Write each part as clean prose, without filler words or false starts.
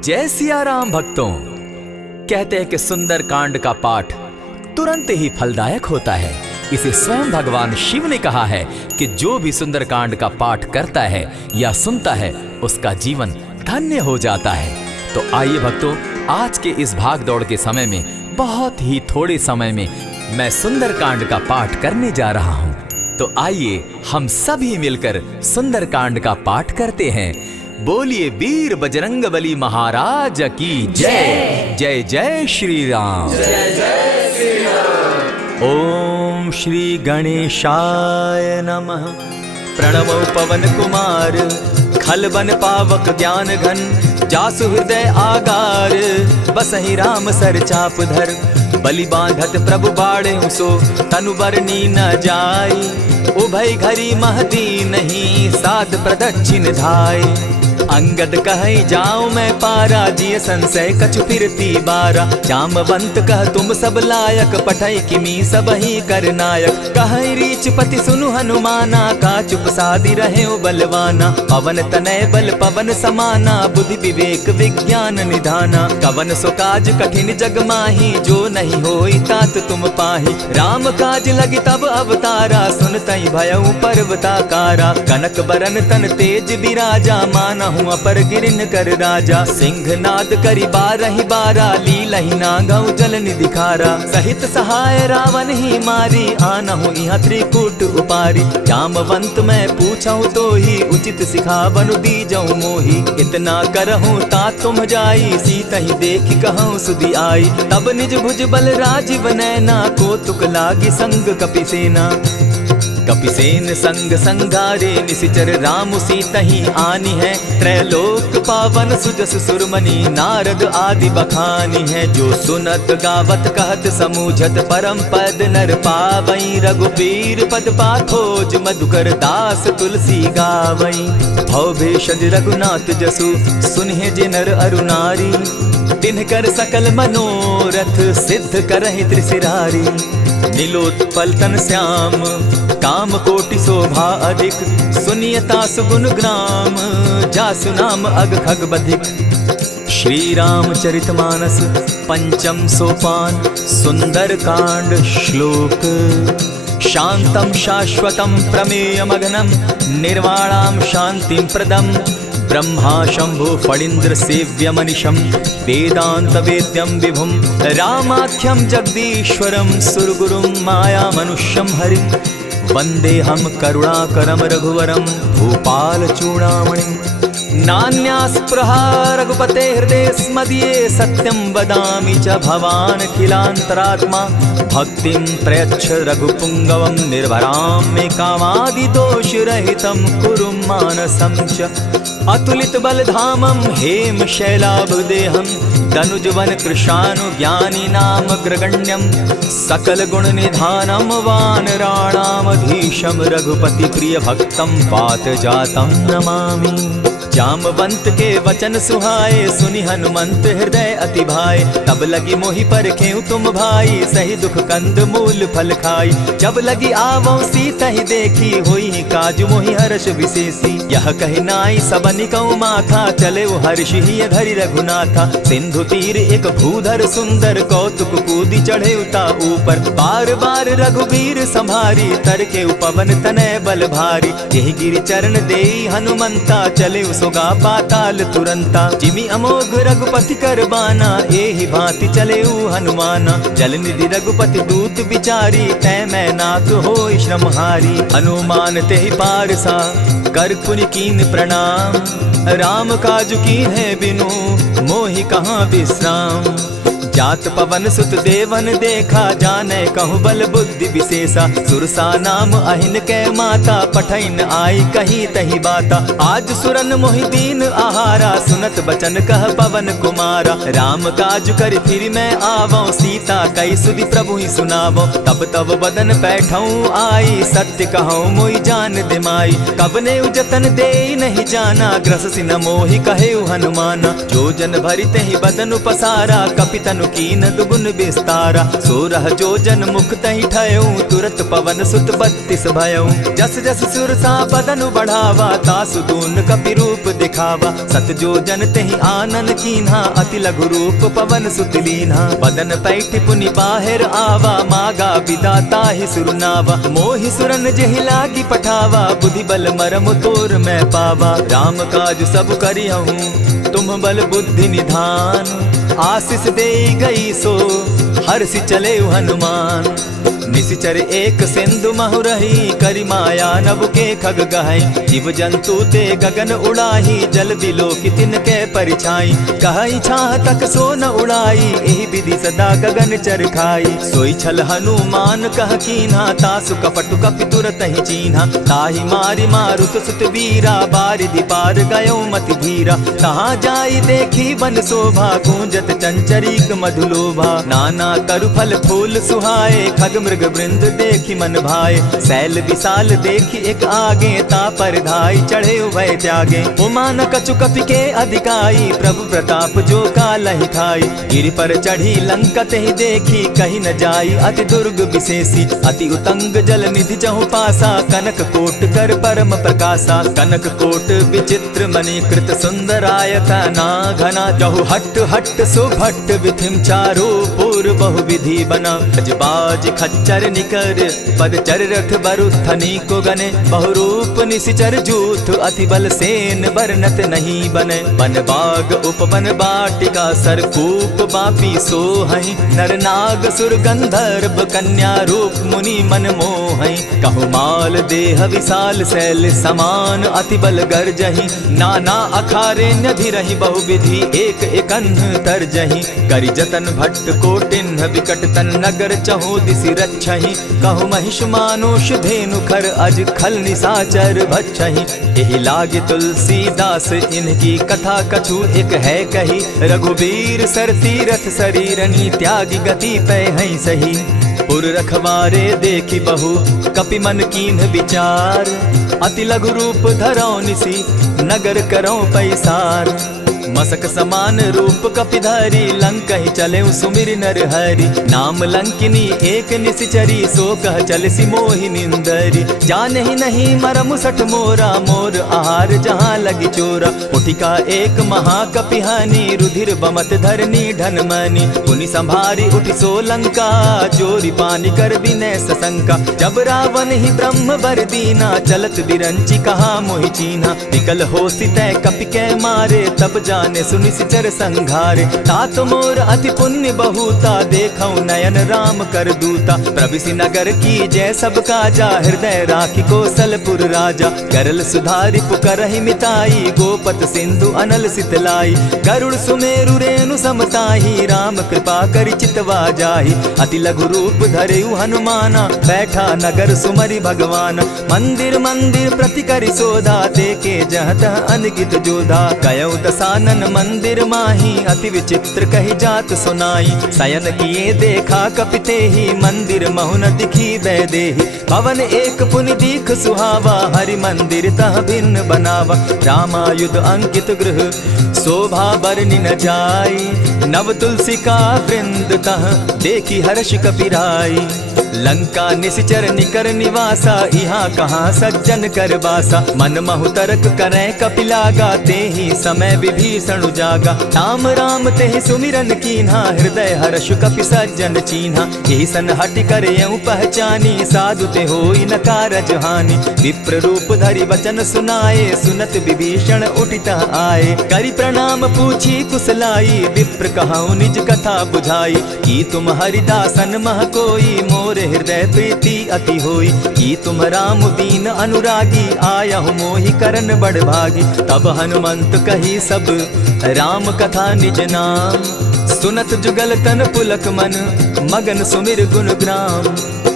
जय सिया राम भक्तों। कहते हैं कि सुंदर कांड का पाठ तुरंत ही फलदायक होता है। इसे स्वयं भगवान शिव ने कहा है कि जो भी सुंदर कांड का पाठ करता है या सुनता है उसका जीवन धन्य हो जाता है। तो आइए भक्तों, आज के इस भाग दौड़ के समय में बहुत ही थोड़े समय में मैं सुंदर कांड का पाठ करने जा रहा हूँ। तो आइए हम सभी मिलकर सुंदर कांड का पाठ करते हैं। बोलिए वीर बजरंगबली महाराज की जय। जय जय श्री राम। जय जय श्री राम। ओम श्री गणेशाय नमः। प्रणवो पवन कुमार खल बन पावक ज्ञान घन जासु हृदय आगार बसहि राम सर चाप धर बलि बांधत प्रभु बाड़े सो तनु बरनी न जाई उभय घरी महदी नहीं साध प्रदक्षिण धाय अंगद कहे जाओ मैं पारा जिय संशय कछु फिरती बारा जामवंत कह तुम सब लायक पठै किमी सब ही कर नायक कहे रीच पति सुनु हनुमाना का चुप सादी रहे बलवाना पवन तनय बल पवन समाना बुद्धि विवेक विज्ञान निधाना कवन सो काज कठिन जग माही जो नहीं होई तात तुम पाही राम काज लगी तब अवतारा सुन तई भयउ पर्वताकारा कनक बरन तन तेज बिराजा माना अपर गिरिन कर राजा सिंह नाद करी बारहि बारा लीलहि नागौ जल निधिखारा सहित सहाय रावण ही मारी आनहु इहाँ त्रिकूट उपारी जामवंत मैं पूछऊं तो ही उचित सिखावनु दीजऊं मोही इतना करहूं ता तुम जाई सीत ही देखी कहूं सुधि आई तब निज भुज बल राजीव नैना को तुक लागी संग कपिसेना कपिसेन संग संगारे निशिचर राम सीतहि आनी है त्रैलोक पावन सुजस सुरमणि नारद आदि बखानी है जो सुनत गावत कहत समूझत परम पद नर पावई रघुबीर पद पाखोज मधुकर दास तुलसी गावई भव भेषज रघुनाथ जसु सुनहि जे नर अरु नारी तिनकर सकल मनोरथ सिद्ध करहि त्रिशिरारी नीलोत्पल तन श्याम काम कोटि शोभा अधिक सुनियता सुगुण ग्राम जासु नाम अग खग बधिक। श्री रामचरितमानस पंचम सोपान सुंदर कांड श्लोक शांतम शाश्वतम प्रमेयमघनम निर्वाणाम शांतिम प्रदम ब्रह्मा शंभु फणीन्द्र सेव्य मनिषम वेदांत वेद्यम विभुम रामाख्यम जगदीश्वरम सुरगुरुम माया मनुष्यम हरिम वंदे हम करुणाकरम रघुवरम भूपाल चूड़ामणिम नान्यास्पृहा रघुपते हृदय स्मदीये सत्यं वदामि च भवान् खिलान्तरात्मा भक्तिं प्रयच्छ रघुपुङ्गवं निर्भरां मे कामादिदोषरहितं कुरु मानसं च अतुलित बलधामं हेम शैलाभदेहं दनुजवन कृशानुज्ञानी नामग्रगण्यं सकल गुण निधानं वानराणामधीशं रघुपति प्रिय भक्तं वात जातं नमामि। जामवंत के वचन सुहाए सुनि हनुमंत हृदय अति भाए तब लगी मोहि परखेउ तुम भाई सही दुख कंद मूल फल खाई जब लगी आवो सीता ही देखी होई काज मोहि हर्ष विशेषी यह कहि नाई सबनि कौ माथा चले वो हर्ष ही धरि रघुनाथा सिंधु तीर एक भूधर सुंदर कौतुक कूदी चढ़े उता ऊपर बार बार रघुवीर संभारी तर के पवन तनय बल भारी यही गिरि चरण देई हनुमंता चले सोगा पाताल तुरंता जिमि अमोघ रघुपति कर बाना एहि भांति चले हनुमाना जल निधि रघुपति दूत बिचारी तै मैं नाथ होई श्रमहारी हनुमान तेहि पारसा कर पुनि कीन प्रणाम राम काज कीन है बिनु मोहि कहाँ विश्राम जात पवन सुत देवन देखा जाने कहु बल बुद्धि विशेषा सुरसा नाम अहिन के माता पठैन आई कही तही बाता आज सुरन मोहि दीन आहारा सुनत बचन कह पवन कुमारा राम काज कर फिर मैं आवो सीता कई सुधि प्रभु ही सुनावो तब तब बदन बैठऊं आई सत्य कहूँ मोहि जान दिमाई कब ने जतन दे नहीं जाना ग्रस सिन मोहि कहे हनुमाना जो जन भरित ही बदन पसारा कपि कपि तनु कीन दुगुन विस्तारा। 16 जोजन मुख तहि ठयऊ, तुरत पवन सुत 32 भयऊ। जस जस सुरसा बदनु बढ़ावा, तासु दून कपि रूप दिखावा। 7 जोजन तेहि आनन कीन्हा, अति लघु रूप पवन सुत लीन्हा। बदन पैठ पुनि बाहिर आवा, मागा विदाता ही सुरनावा। मोहि सुरन जेहि लागी पठावा, बुद्धि बल मरम तोर मैं पावा। राम काज सब करिहूँ, तुम बल बुद्धि निधान। आशीष दे गई सो हर्षि चले हनुमान। निशिचर एक सिंधु महु रही, करि माया नभ के खग गहई। जीव जंतु ते गगन उड़ाही, जल बिलो की तिनके परिछाई। कहई छाह तक सो न उड़ाई, एहि विधि सदा गगन चर खाई। सोई छल हनुमान कह कीन्हा, तासु कपटु कपि तुरत ही चीन्हा। ताहि मारि मारुत सुत वीरा, बारिधि पार गयो मति धीरा। तहाँ जाई देखी बन शोभा, गूंजत चंचरीक मधुलोभा। नाना तरु फल फूल सुहाए, खग मृग वृंद देखी मन भाए। सैल विशाल देखी एक आगे, तापर धाई चढ़े उभय त्यागे। उमान कछु कपि के अधिकाई, प्रभु प्रताप जो कालहि खाई। गिरि पर चढ़ी लंका तेहि देखी, कही न जाई अति दुर्ग विशेषी। अति उतंग जल निधि चहु पासा, कनक कोट कर परम प्रकाशा। कनक कोट विचित्र मणि कृत सुंदरायत ना घना। जहु हट हट सुभट विधिम चारो पूर बहु विधि बना। बाज खच्चर निकर पद चर रथ बरुथनी को गने। बहुरूप निशिचर जूथ अति बल सेन बरनत नहीं बने। बन बाग उपवन बाटिका सरकूप बापी सोहई। नर नाग सुर गंधर्व कन्या रूप मुनि मन मोहई। कहु माल देह विशाल शैल समान, अति बल गर्जही। नाना अखारे नधिरहि बहुविधि, एक एकन्ह तरजही। करि जतन भट्ट कोटिन्ह विकट तन नगर चहु दिसि रक्षहि। कहु महिष मानुष धेनु खर, अज खल निशाचर भक्षहि। एहि लागे तुलसीदास इनकी कथा, कछु एक है कही। रघुबीर सर तीरथ शरीरनी, त्यागी गति पै हई सही। पुर रखवारे देखी बहु, कपि मन कीन्ह विचार। अति लघु रूप धरौ निसी, नगर करौ पैसार। मसक समान रूप कपिधारी, लंकहि चले सुमिर नर हरि। नाम लंकिनी एक निशिचरी, सो कह चल सी मोहि निंदरी। जानहि नहीं मरम सठ मोरा, मोर आहार जहाँ लगी चोरा। उठिका एक महाकपिहानी, रुधिर बमत धरनी ढनमनी। पुनि संभारी उठि सो लंका, जोरी पानी कर बिनै सशंका। जब रावण ही ब्रह्म बर दीना, चलत बिरंची कहा मोहि चीन्हा। निकल होसी तै कपि कै मारे, तब जाने सुनिशिचर संघारे। तात मोर अति पुण्य बहुता, देखौ नयन राम कर दूता। प्रविशि नगर की जय सब काजा, हृदय राखी कौशलपुर राजा। करल सुधारि पुकरहि मिताई, गोपत सिंधु अनल सितलाई। गरुड़ सुमेरु रेणु समताही, राम कृपा करि चितवा जाहि। अति लघु रूप धरेउ हनुमाना, बैठा नगर सुमरि भगवान। मंदिर मंदिर प्रति करि सोधा, देखे जह तह अनगित जोधा। कयौ दसानन मंदिर माही, अति विचित्र कही जात सुनाई। शयन किए देखा कपिते ही, मंदिर महु न दिखी वैदेही। भवन एक पुनि दीख सुहावा, हरि मंदिर तह भिन्न बनावा। रामायुध अंकित गृह, शोभा बरनि न जाई। नव तुलसी का वृंद तह, देखी हर्ष कपिराई। लंका निशिचर निकर निवासा, यहाँ कहाँ सज्जन कर बासा। मन महु तरक करै कपिलागा, तेहि समय विभीषण जागा। राम राम तेहि सुमिरन कीन्हा, हृदय हर्ष कपि सज्जन चीन्हा। एहि सन हटि कर यऊ पहचानी, साधु ते होई न कारज हानि। विप्र रूप धरि वचन सुनाए, सुनत विभीषण उठितः आए। करि प्रणाम पूछी कुशलाई, विप्र कहऊँ निज कथा बुझाई। की तुम हरिदासन मह कोई, मोर हृदय प्रीति अति होई। की तुम राम दीन अनुरागी, आयहु मोहि करन बड़ भागी। तब हनुमंत कही सब राम कथा निज नाम, सुनत जुगल तन पुलक मन, मगन सुमिर गुण ग्राम।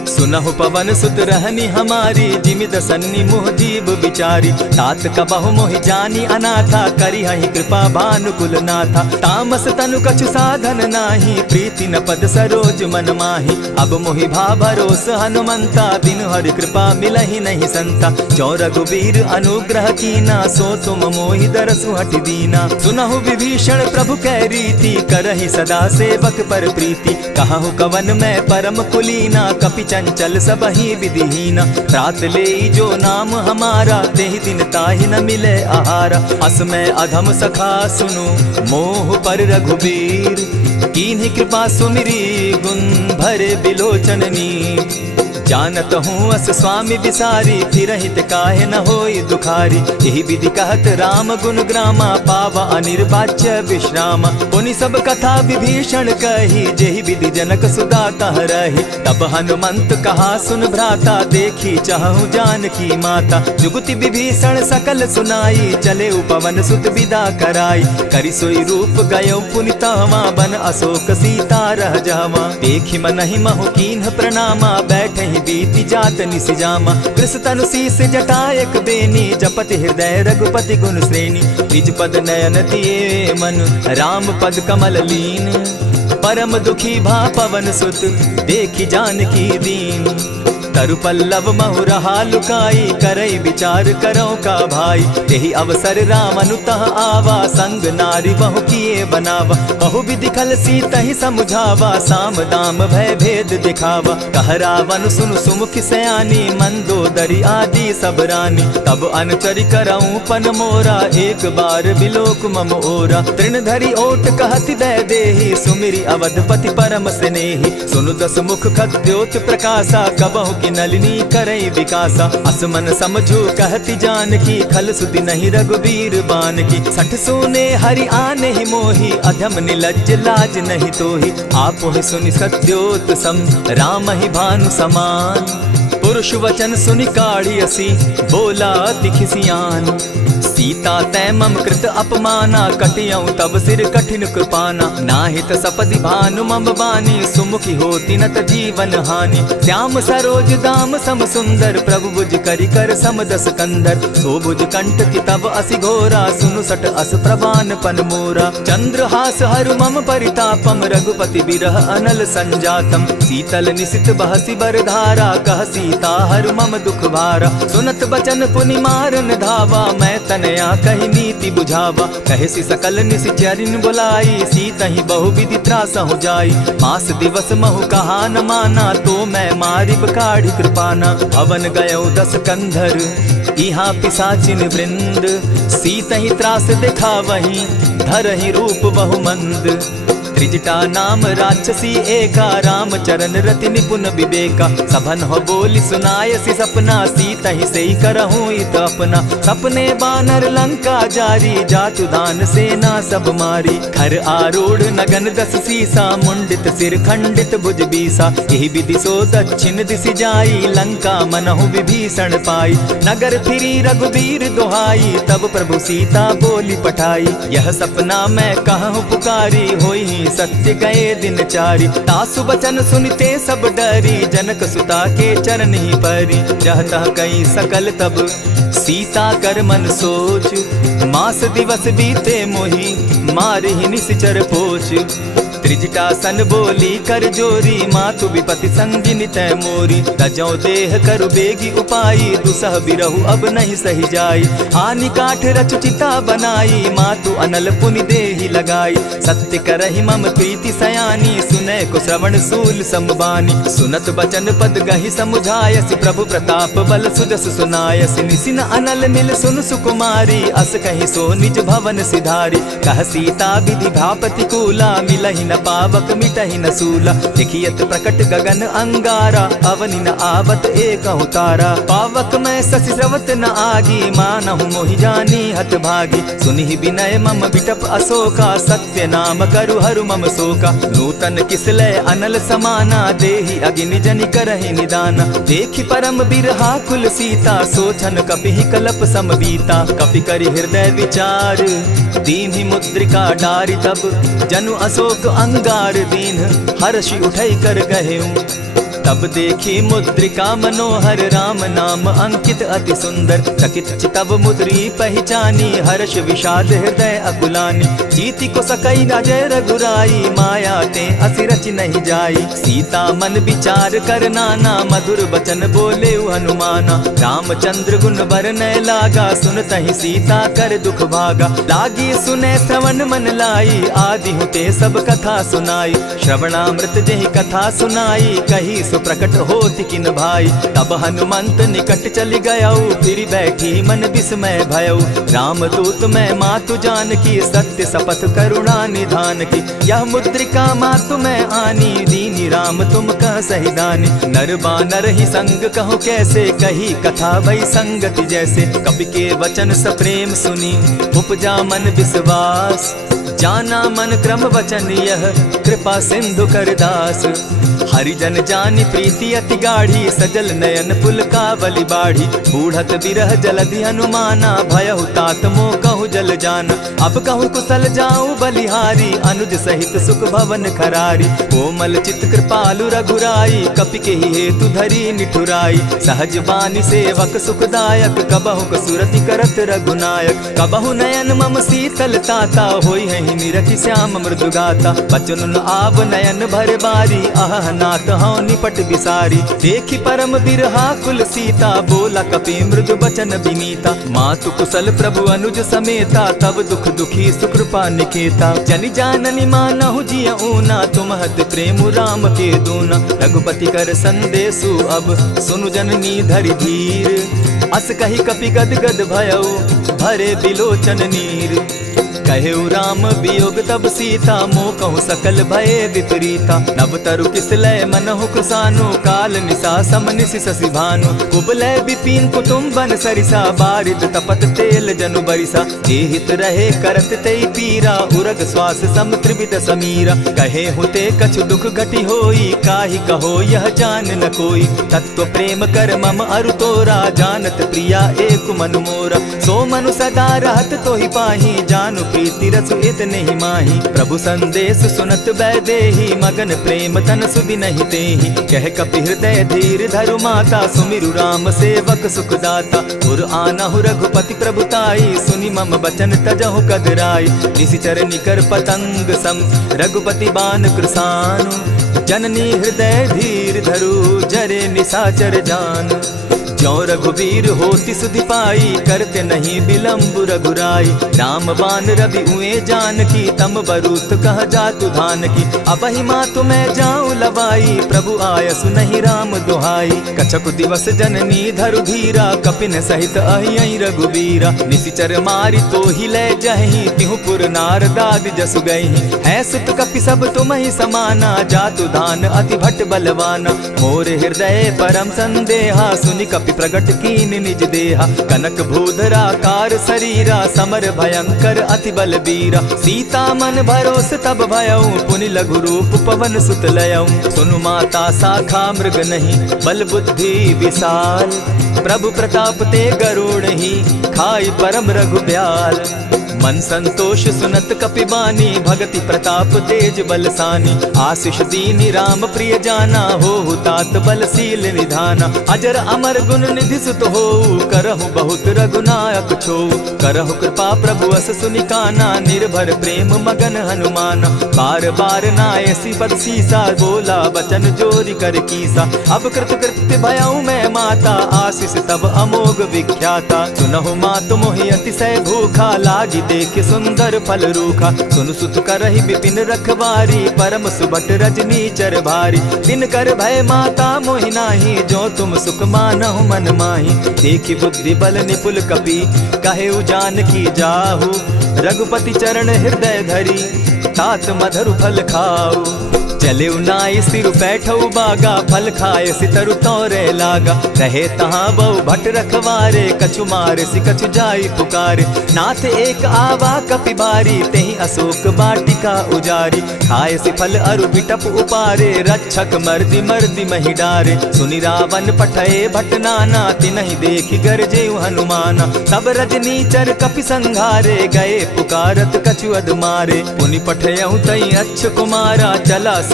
सुनहु पवन सुत रहनी हमारी, जिमि दसन्नी मोह जीव बिचारी। तात कबहु मोहि जानी अनाथा, करी हहि कृपा भानुकुल नाथा। तामस तनु कछु साधन नाही, प्रीति न पद सरोज मन माही। अब मोहि भा भरोस हनुमंता, बिनु हरि कृपा मिलहि नहीं संता। जो रघुबीर अनुग्रह कीना, सो तुम मोहि दरसु हटि दीना। सुनहु विभीषण प्रभु कै रीति, करहि सदा सेवक पर प्रीति। कहु कवन मैं परम कुलीना, कपि चंचल सबहि विधिहीना। रात ले जो नाम हमारा, तेहि दिन ताहि न मिले आहारा। अस मैं अधम सखा सुनु, मोह पर रघुबीर। कीन्ही कृपा सुमिरी, गुण भरे बिलोचन नीर। जानत हूँ अस स्वामी बिसारी, फिरहित काहे न होई दुखारी। यही विधि कहत राम गुण ग्रामा, पावा अनिर्वाच्य विश्राम। पुनि सब कथा विभीषण कही, जेहि विधि जनक सुता तह रही। तब हनुमंत कहा सुन भ्राता, देखी चाहूँ जानकी माता। जुगति विभीषण सकल सुनाई, चले उपवन सुत विदा कराई। करि सोई रूप गयो पुनि तहवा, बन अशोक सीता रह जावा। देखि मनहि महु कीन्ह प्रणामा, बैठहि बीति जात निसिजामा। कृष तनु शीस जटा एक बेनी, जपति हृदय रघुपति गुण श्रेणी। निज पद नयन दिए मन, राम पद कमल लीन। परम दुखी भा पवन सुत, देखि जानकी दीन। तरु पल्लव महु रहा लुकाई, करई विचार करो का भाई। तेहि अवसर राम अनुतः आवा, संग नारी बहु किए बनावा। बहु विधि खल सीतहि समुझावा, साम दाम भय भेद दिखावा। कह रावण सुनु सुमुखि सयानी, मंदोदरी आदि सब रानी। तब अनुचरि करऊं पन मोरा, एक बार बिलोक मम ओरा। तृण धरि ओट कहति दय देहि, सुमिरि अवधपति परम स्नेही। सुनु दस मुख खद्योत प्रकाशा, कबहु की नलिनी करई विकासा। असमन समझो कहति जानकी, खल सुधि नहीं रघुबीर बान की। सठ सोने हरि आने ही मोही, अधम निलज्ज लाज नहीं तोही। आपो ही सुनि सत्योत सम, राम ही भानु समान। पुरुष वचन सुनि काढ़ियसी, बोला अति खिसियान। सीता तै मम कृत अपमाना, कटियऊं तब सिर कठिन कृपाना। नाहित सपदि भानु मम बानी, सुमुखी होती नत जीवन हानि। श्याम सरोज दाम सम सुंदर, प्रभु भुज करि कर सम दस कंधर। सो भुज कंठ की तब असि घोरा, सुनु सट अस प्रवान पन मोरा। चंद्रहास हरु मम परितापम, रघुपति बिरह अनल संजातम। शीतल निशित बहसी बरधारा, कह सीता हरु मम दुख भारा। सुनत बचन पुनि मारन धावा, मैं तनया कही नीति बुझावा। कहसी सकल निशिचरिन बुलाई, सीतहि बहु विधि त्रास हो जाई। मास दिवस महु कहा न माना, तो मैं मारिब काढ़ी कृपाना। भवन गयो दस कंधर, इहाँ पिशाचिन वृंद। सीतहि त्रास दिखावहि, धरहि रूप बहु मंद। त्रिजटा नाम राक्षसी एका, राम चरण रति निपुण विवेका। सभन हो बोली सुनायसी सपना, सीतहि सेई करहूँ इत अपना। सपने बानर लंका जारी, जातु दान सेना सब मारी। खर आरूढ़ नगन दस सीसा, मुंडित सिर खंडित भुज बीसा। यही विधि सो दक्षिण दिशि जाई, लंका मनहु विभीषण पाई। नगर फिरी रघुबीर दुहाई, तब प्रभु सीता बोली पठाई। यह सपना मैं कहूँ पुकारी, होई सत्य गए दिन चारी। तासु बचन सुनते सब डरी, जनक सुता के चरण ही परी। जहता कई सकल तब सीता कर मन सोच, मास दिवस बीते मोही, मार ही निश्चर पोच। त्रिजटा सन बोली कर जोरी, मातु विपति संगिनी तै मोरी। तजौ देह करु बेगी उपाई, दुसह बिरहु अब नहीं सही जाई। हानि काठ रचु चिता बनाई, मातु अनल पुनि देहि लगाई। सत्य करहि मम प्रीति सयानी, सुनै को श्रवण सूल संबानी। सुनत बचन पद गहि समुझायसि, प्रभु प्रताप बल सुजस सुनायसि। निसिन अनल मिल सुन सुकुमारी, अस कहि सो निज भवन सिधारी। कह सीता विधि भापति कूला, मिलहि न पावक मिटहि न सूला। देखियत प्रकट गगन अंगारा, अवनि न आवत एक तारा। पावक मैं शशि स्रवत न आगी, मानहु मोहि जानी हत भागी। सुनिहि विनय मम बिटप अशोका, सत्य नाम करु हरु मम शोका। नूतन किसलय अनल समाना, देहि अगिनि जनि करहि निदाना। देखि परम बिरहा कुल सीता, सोचन कपिहि कलप समबीता। कपि करि हृदय विचार, दीन्हि मुद्रिका डारि। तब जनु अशोक अंगार दीन, हर्षि उठै कर गहेऊ। तब देखी मुद्रिका मनोहर राम नाम अंकित अति सुंदर। चकित चितव मुद्री पहचानी हर्ष विषाद हृदय अकुलानी। जीति को सकई न जय रघुराई माया ते असि रचि नहीं जाई। सीता मन विचार कर नाना मधुर बचन बोले हनुमाना। रामचंद्र गुण बरनय लागा सुनतहि सीता कर दुख भागा। लागी सुने श्रवण मन लाई आदि होते सब कथा सुनाई। श्रवणामृत जहि कथा सुनाई कही सो प्रकट होति किन भाई। तब हनुमंत निकट चली गयऊ फिर बैठी मन विस्मय भयऊ। राम दूत मैं मातु जान की सत्य शपथ करुणा निधान की। यह मुद्रिका मातु मैं आनी दीनी राम तुम कह सही दानी। नर बानर ही संग कहो कैसे कही कथा भई संगति जैसे। कपि के वचन सप्रेम सुनी उपजा मन विश्वास। जाना मन क्रम वचन यह कृपा सिंधु कर दास। हरिजन जानी प्रीति अति गाढ़ी सजल नयन पुलकावली बाढ़ी। बूढ़त बिरह जलधि हनुमाना भयहु तात मोह कहु जल जाना। अब कहु कुशल जाऊं बलिहारी अनुज सहित सुख भवन खरारी। कोमल चित कृपालु रघुराई कपि के ही हेतु धरी निठुराई। सहज बानी सेवक सुखदायक कबहु कसुरति करत रघुनायक। कबहु नयन मम शीतल ताता होई है निरखि श्याम मृदु गाता। बचन आव नयन भर बारी आह नाथ हौ निपट बिसारी। देखी परम बिरहा कुल सीता बोला कपि मृदु बचन विनीता। मातु कुशल प्रभु अनुज समेता तब दुख दुखी सुकृपा निकेता। जनि जाननि मानहु जिय ऊना तुम हत प्रेम राम के दूना। रघुपति कर संदेशु अब सुनु जननी धरि धीर। अस कही कपि गद गद भयऊ भरे बिलोचन नीर। कहेउ राम वियोग तब सीता मोह कहूँ सकल भये विपरीता। नव तरु किसलय मनहु कृसानु काल निशा सम निशि शशि भानु। कुबलय विपिन कुटुम्बन सरिसा बारिद तपत तेल जनु बरिसा। जे हित रहे करत तेई पीरा उरग श्वास सम त्रिविध समीरा। कहे हुते कछु दुख घटी होई काहि कहो यह जान न कोई। तत्व प्रेम कर मम अरु तोरा जानत प्रिया एक मनु मोरा। सो मनु सदा रहत तोहि पाही जानु प्रीति रसु इतने ही माही। प्रभु संदेश सुनत बैदेही मगन प्रेम तन सुधि नहीं तेहि। कह कपि हृदय धीर धरु माता सुमिरु राम सेवक सुखदाता। उर आनहु रघुपति प्रभुताई सुनि मम बचन तजहु कदराई। निशिचर निकर पतंग सम रघुपति बान कृसानु। जननी हृदय धीर धरु जरे निशाचर जान। ज्यों रघुवीर होति सुधि पाई करते नहीं विलम्ब रघुराई। राम बान रवि उए जान की तम बरूत कह जातु धान की। अबहि मातु मैं जाऊं लवाई प्रभु आयसु नहीं राम दुहाई। कछक दिवस जननी धरु धीरा कपिन सहित अहि रघुवीरा। निशिचर मारी तो ही ले जहि तिहु पुर नारदादि जसु गई। है सुत कपि सब तुम ही समाना जातु धान अति भट बलवाना। मोर हृदय परम संदेहा सुनि कपि प्रगट कीन निज देहा। कनक भूधरा कार शरीरा समर भयंकर अति बलबीरा। सीता मन भरोस तब भयऊ पुनि लघु रूप पवन सुत लयऊ। सुनु माता शाखा मृग नहीं बल बुद्धि विशाल। प्रभु प्रताप ते गरुड़ ही खाई परम रघुब्याल। मन संतोष सुनत कपिबानी भगति प्रताप तेज बलसानी। आशीष दीनी राम प्रिय जाना हो तात बलशील निधाना। अजर अमर गुण निधि सुत हो करहु बहुत रघुनायक छो। करहु कृपा प्रभु अस सुनिकाना निर्भर प्रेम मगन हनुमाना। बार बार नायसी पद सीसा बोला बचन जोरी कर कीसा। अब कृत कृत्य भयऊ मैं माता आशीष तब अमोघ विख्याता। सुनहु मातु मोहि अतिशय भूखा लागी देख सुंदर फल रूखा। सुन सुत करहि विपिन रखवारी परम सुबट रजनी चर भारी। दिन कर भय माता मोहि नाही जो तुम सुख मानहु मन माही। देखि बुद्धि बल निपुल कपि कहेउ जानकी जाहु। रघुपति चरण हृदय धरी तात मधुर फल खाऊ। चले नाई सिर बैठऊ बागा फल खाए सितरु तोरे लागा। रहे तहाँ बहु भट रखवारे कछु मारे सि कछु जाई पुकारे। नाथ एक आवा कपि बारी तेहि अशोक बाटिका उजारी। खाए सि फल अरु बिटप उपारे रक्षक मर्दि मर्दि महि डारे। सुनि रावण पठये भट नाना तिनहि देखि गरजे हनुमाना। तब रजनी चर कपि संघारे गए पुकारत कछु अध मारे। पुनि पठयऊ तई अच्छ कुमारा चला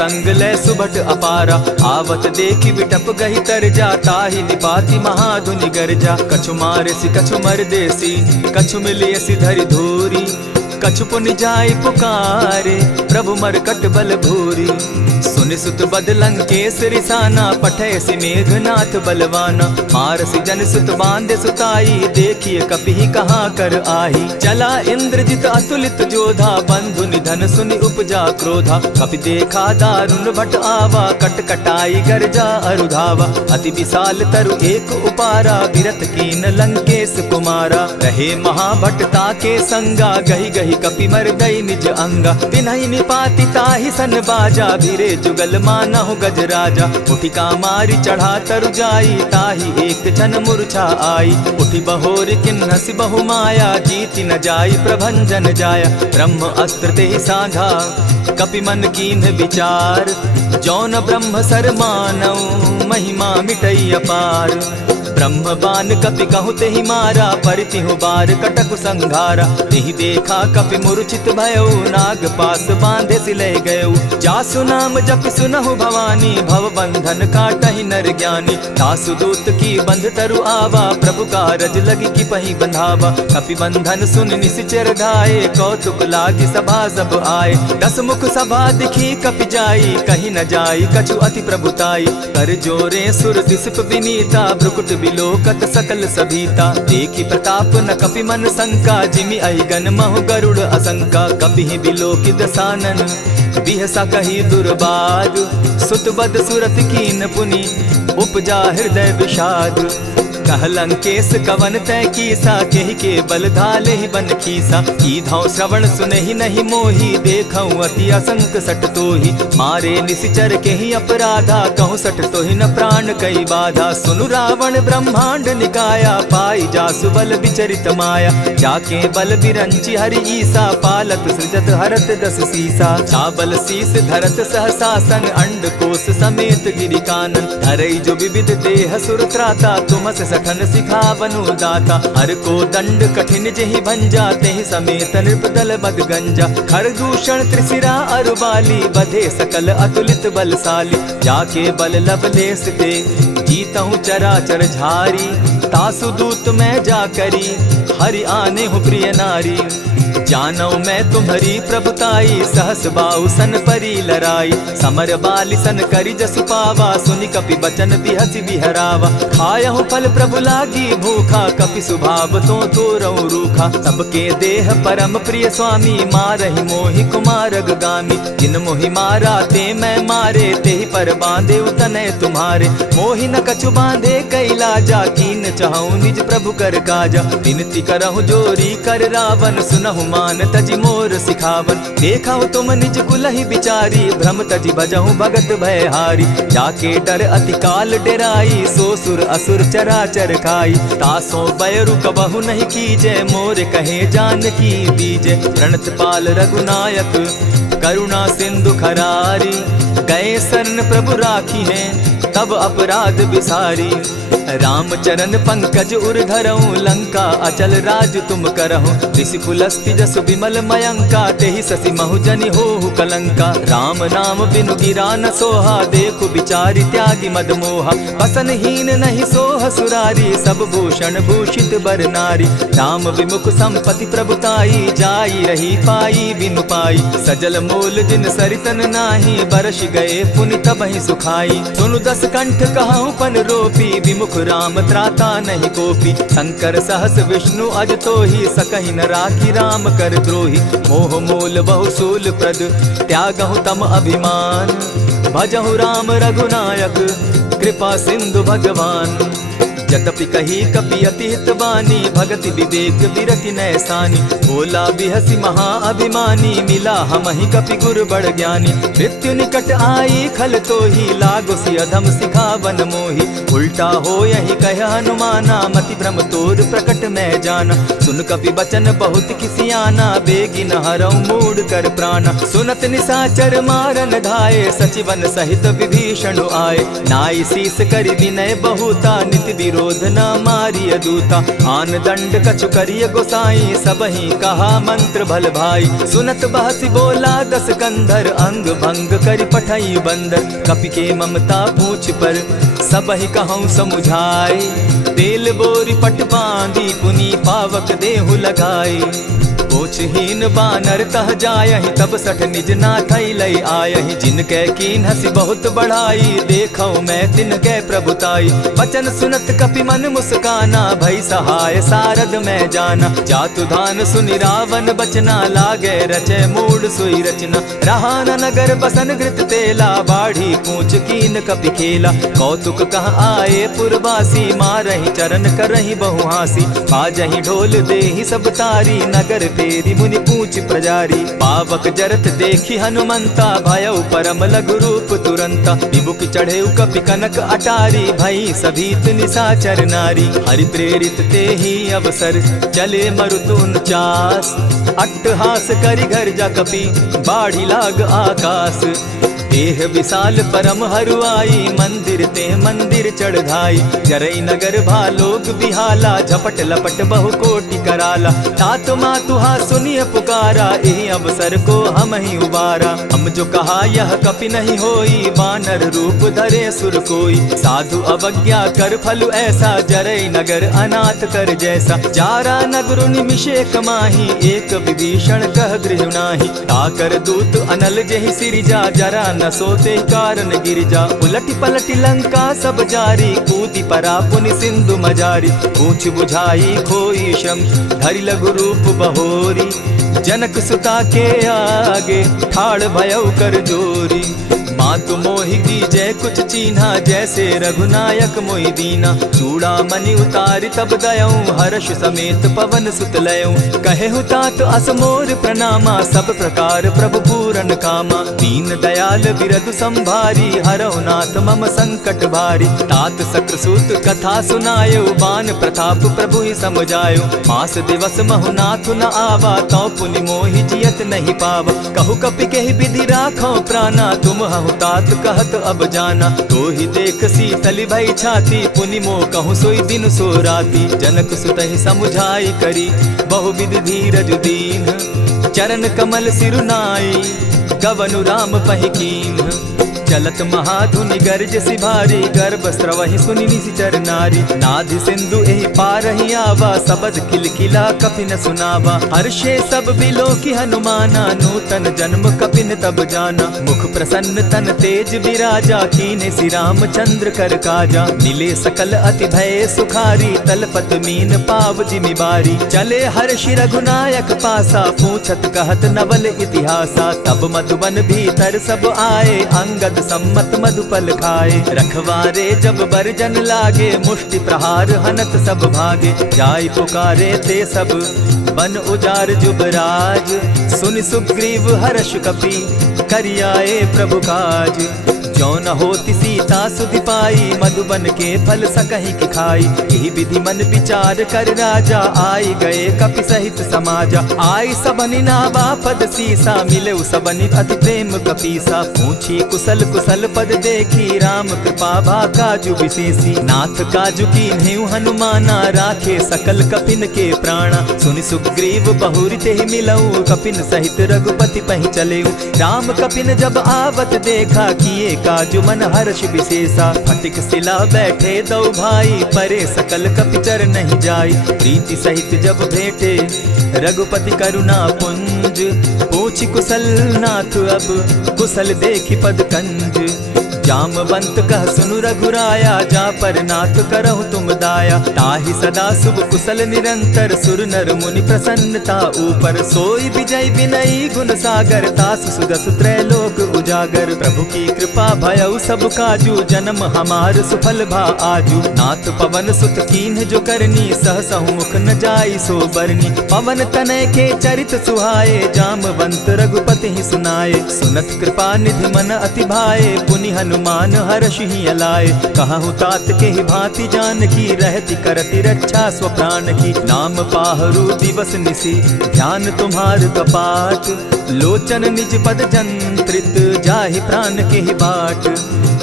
संग ले सुभट अपारा। आवत देखी बिटप गही तर जा, ताहि निपाति महाधुनि गर्जा। कछु मारेसी कछु मर देसी, कछु मिलियसी धरि धूरी। कछु पुनि जाई पुकारे, प्रभु मरकट बल भूरी। सुनि सुत बद लंकेश रिसाना, पठैसी मेघनाथ बलवाना। मारसी जन सुत बांधे सुताई, देखिए कपि कहाँ कर आही। चला इंद्रजित अतुलित जोधा, बंधु निधन सुनि उपजा क्रोधा। कपि देखा दारुण भट आवा, कट कटाई गर्जा अरुधावा। अति विशाल तरु एक उपारा, बिरत कीन लंकेश कुमारा। रहे महाभटता के संगा, गही गही कपि मर्दई निज अंगा। तिन्हि निपाति ताहि सन बाजा, भीरे जुगल मानहु गजराजा। उठि कामारी चढ़ा तरु जाई, ताहि एक क्षण मूर्छा आई। उठि बहोर किन्हसि बहु माया, जीति न जाई प्रभंजन जाया। ब्रह्म अस्त्र तेहि साधा, कपि मन कीन्ह विचार। जौन ब्रह्म सर मानऊ, महिमा मिटई अपार। ब्रह्म बान कपि कहु तेहि मारा, परितिहु बार कटकु संघारा। तेहि देखा कपि मूर्छित भयउ, नाग पास बांधे सिलय गयउ। जासु नाम जपि सुनहु भवानी, भव बंधन काटहि नर ज्ञानी। तासु दूत की बंध तरु आवा, प्रभु कारज लगी कि पहि बंधावा। कपि बंधन सुन निसिचर धाये, कौतुक लागी सभा सब आए। दस मुख सभा दिखी कपि जाई, कहीं न जाई कछु अति प्रभुताई। कर जोरे सुर दिसप विनीता, भ्रुकुट बिलोकत सकल सभीता। देखी प्रताप न कपि मन शंका, जिमि अहिगन महु गरुड़ असंका। कपि बिलोकि दसानन, बिहसा कही दुर्बाद। सुत बद सुरत कीन पुनि, उपजा हृदय विषाद। कह लंकेश कवन तय कीसा, केहि के बल धाले ही बन खीसा। कीधौ श्रवण सुनहि नहीं मोही, देखऊं अति असंक सट तोही। मारे निसिचर केहि अपराधा, कहूँ सट तोहि न प्राण कई बाधा। सुनु रावण ब्रह्मांड निकाया, पाई जासु बल विचरित माया। जाके बल बिरंची हरि ईसा, पालत सृजत हरत दस सीसा। छाबल शीस धरत सहसासन, अंड कोश समेत गिरि कानन। धरई जो विविध देह सुर त्राता, तुमस सठन सिखावनु दाता। हर को दंड कठिन जेहि भंजा, तेहि समेत नृपदल बद गंजा। खर दूषण त्रिशिरा अरुबाली, बधे सकल अतुलित बलशाली। जाके बल लवलेस ते, जीतहु चराचर झारी। तासु दूत मैं जा करी, हरि आने हूँ प्रिय नारी। जानौ मैं तुम्हारी प्रभुताई, सहस बाऊ सन परी लराई। समर बाली सन करी जसु पावा, सुनि कपि बचन बिहसि बिहरावा। खायहु फल प्रभु लागी भूखा, कपि सुभाव तो तोरऊ रूखा। सबके देह परम प्रिय स्वामी, मारहि मोहि कुमारग गामी। जिन मोहि मारा ते मैं मारे, तेहि पर बांधे उतने तुम्हारे। मोहि न कछु बांधे कैलाजा, कीन चहु निज प्रभु कर काजा। विनती करहु जोरी कर रावण, सुनहु मान तजि मोर सिखावन। देखहु तुम निज कुलहि बिचारी, भ्रम तजि भजहु भगत भयहारी। जाके डर अति काल डेराई, सो सुर असुर चराचर खाई। तासो बैरु कबहु नहीं कीजे, मोर कहे जानकी दीजे। प्रणत पाल रघुनायक, करुणा सिंधु खरारी। गए शरण प्रभु राखी हैं, तब अपराध बिसारी। राम चरण पंकज उर धरऊं, लंका अचल राज तुम करहूं। ऋषि पुलस्ति जस विमल मयंका, तेहि ससि महु जनि होहु कलंका। राम नाम बिनु गिरा न सोहा, देखु बिचारी त्यागी मद मोहा। बसन हीन नहीं सोह सुरारी, सब भूषण भूषित बर नारी। राम विमुख संपति प्रभुताई, जाई रही पाई बिनु पाई। सजल मोल जिन सरितन नाही, बरस गए पुनि तबहि सुखाई। सुनु दस कंठ कहूँ पन रोपी, विमुख राम त्राता नहीं कोपी। शंकर सहस विष्णु अज तो ही, सकहि न राखी राम कर द्रोही। मोह मूल बहु सूल प्रद, त्यागहु तम अभिमान। भजहु राम रघुनायक, कृपा सिंधु भगवान। यद्यपि कही कपि अति हितवानी, भगति विवेक विरति नैसानी। बोला बिहसी महा अभिमानी, मिला हमहि कपि गुर बड़ ज्ञानी। मृत्यु निकट आई खल तो ही, लागो सि अधम सिखावन मोही। उल्टा हो यही कह हनुमाना, मति भ्रम तोर प्रकट मैं जाना। सुन कपि बचन बहुत किसियाना, बेगी न हरऊ मूड कर प्राणा। सुनत निसाचर मारन धाये, सचिवन सहित विभीषण आए। नाई शीस करि विनय बहुता, नित विरो क्रोध न मारिय दूता। आन दंड कछु करिय गोसाई, सबहि कहा मंत्र भल भाई। सुनत बहसी बोला दस कंधर, अंग भंग करि पठई बंदर। कपि के ममता पूछ पर, सबहि कहूँ समुझाए। तेल बोरी पट बांधी, पुनि पावक देहु लगाई। पूछहीन बानर तह जायहि, तब सठ निज नाथई लई आयहि। जिनकै कीन हसी बहुत बढ़ाई, देखौ मैं तिनकै प्रभुताई। बचन सुनत कपि मन मुस्काना, भई सहाय सारद मैं जाना। जातु धान सुनि रावण बचना, लागे रचय मूढ़ सोई रचना। रहा न नगर बसन घृत तेला, बाढ़ी पूछ कीन कपि खेला। कौतुक कह आए पुरवासी, मारहि चरण करहि बहु हासी। बाजहि ढोल देहि सब तारी, नगर तेरी मुनि पूछ प्रजारी। पावक जरत देखी हनुमंता, भयउ परम लघु रूप तुरंता। विमुख चढ़े कपि कनक अटारी, भई सभीत निशाचर नारी। हरि प्रेरित ते ही अवसर, चले मरुत 49। अट्टहास करि घर जा कपि, बाढ़ी लाग आकाश। देह विशाल परम हरुआई, मंदिर ते मंदिर चढ़ाई। जरई नगर भालोग बिहाला, झपट लपट बहु कोटि कराला। तात मातुहा सुनिय पुकारा, एहि अवसर को हम ही उबारा। हम जो कहा यह कपि नहीं होई, बानर रूप धरे सुर कोई। साधु अवज्ञा कर फल ऐसा, जरई नगर अनाथ कर जैसा। जारा नगर निमिषे कमाही, एक विभीषण कह गृह नाही। ताकर दूत अनल जेहि सिरिजा, जरा न सोते कारण गिरिजा। उलटी पलटी लंका सब जारी, कूदी परा पुनि सिंधु मजारी। पूछ बुझाई खोई श्रम, धरि लघु रूप बहोरी। जनक सुता के आगे, ठाड़ भयउ कर जोरी। मातु मोहि दीजै कुछ चीन्हा, जैसे रघुनायक मोहि दीना। चूड़ा मणि उतारि तब दयऊँ, हर्ष समेत पवन सुत लयऊँ। कहेहु तात असमोर प्रणामा, सब प्रकार प्रभु पूरन कामा। दीन दयाल बिरदु संभारी, हरहु नाथ मम संकट भारी। तात सक्रसूत कथा सुनायो, बान प्रताप प्रभु ही समझायो। मास दिवस महु नाथ न आवा, तौ पुनि मोहि जियत नहीं पावा। कहु कपि केहि विधि राखो प्राणा, तुम हहु तात कहत अब जाना। तो ही देख शीतल भई छाती, पुनि मो कहूँ सोई दिन सो राती। जनक सुतहि समुझाई करी, बहुविधि धीरज दीन। चरण कमल सिरुनाई, गवनु राम पहि कीन। चलत महाधुनि गर्ज सिभारी, गर्भ स्रवहि सुनि निशिचर नारी। नाधि सिंधु एहि पारहि आवा, सबद किलकिला कपि न सुनावा। हर्षे सब बिलोकी हनुमाना, नूतन जन्म कपिन तब जाना। मुख प्रसन्न तन तेज विराजा, कीने श्री रामचंद्र कर काजा। मिले सकल अति भय सुखारी, तलपत मीन पाव जिमि बारी। चले हर्षि रघुनायक पासा, पूछत कहत नवल इतिहासा। तब मधुबन भीतर सब आए, अंगद सम्मत मधुपल खाए। रखवारे जब बरजन लागे, मुष्टि प्रहार हनत सब भागे। जाय पुकारे ते सब, बन उजार जुबराज। सुनि सुग्रीव हर्ष कपि, करियाए प्रभु काज। जो न होती सीता सुधि पाई, मधुबन के फल सकहि की खाई। यही विधि मन विचार कर राजा, आई गए कपि सहित समाजा। आई सबनि नावा पद सीसा, मिले सबनि अति प्रेम कपीसा। पूछी कुशल कुशल पद देखी, राम कृपा भा काजु विशेषी। नाथ काजु कीन्हेउ हनुमाना, राखे सकल कपिन के प्राणा। सुनि सुग्रीव बहुरि तेहि मिलऊ, कपिन सहित रघुपति पहि चलेऊ। राम कपिन जब आवत देखा, किए काजु मन हर्ष विशेषा। फटिक सिला बैठे दो भाई, परे सकल कपिचर नहीं जाई। प्रीति सहित जब भेटे, रघुपति करुणा पुंज। पूछ कुशल नाथ अब, कुशल देखि पद कंज। जामवंत कह सुनु रघुराया, जा पर नाथ करहु तुम दाया। ताहि सदा शुभ कुशल निरंतर, सुर नर मुनि प्रसन्नता ऊपर। सोई विजय विनयी गुण सागर, तास सुदस त्रैलोक उजागर। प्रभु की कृपा भयउ सब काजू, जन्म हमार सुफल भा आजू। नाथ पवन सुत कीन्ह जो करनी, सहसहु मुख न जाई सो बरनी। पवन तनय के चरित सुहाए, जामवंत रघुपति ही सुनाए। सुनत कृपा निधि मन अति भाए, पुनि हनुमान हर्ष ही अलाए। कहूँ तात के ही भांति जान की, रहती करती रक्षा स्व प्राण की। नाम पाहरु दिवस निसी, ध्यान तुम्हार कपाट। लोचन निज पद जंत्रित, जाहि प्राण के ही बाट।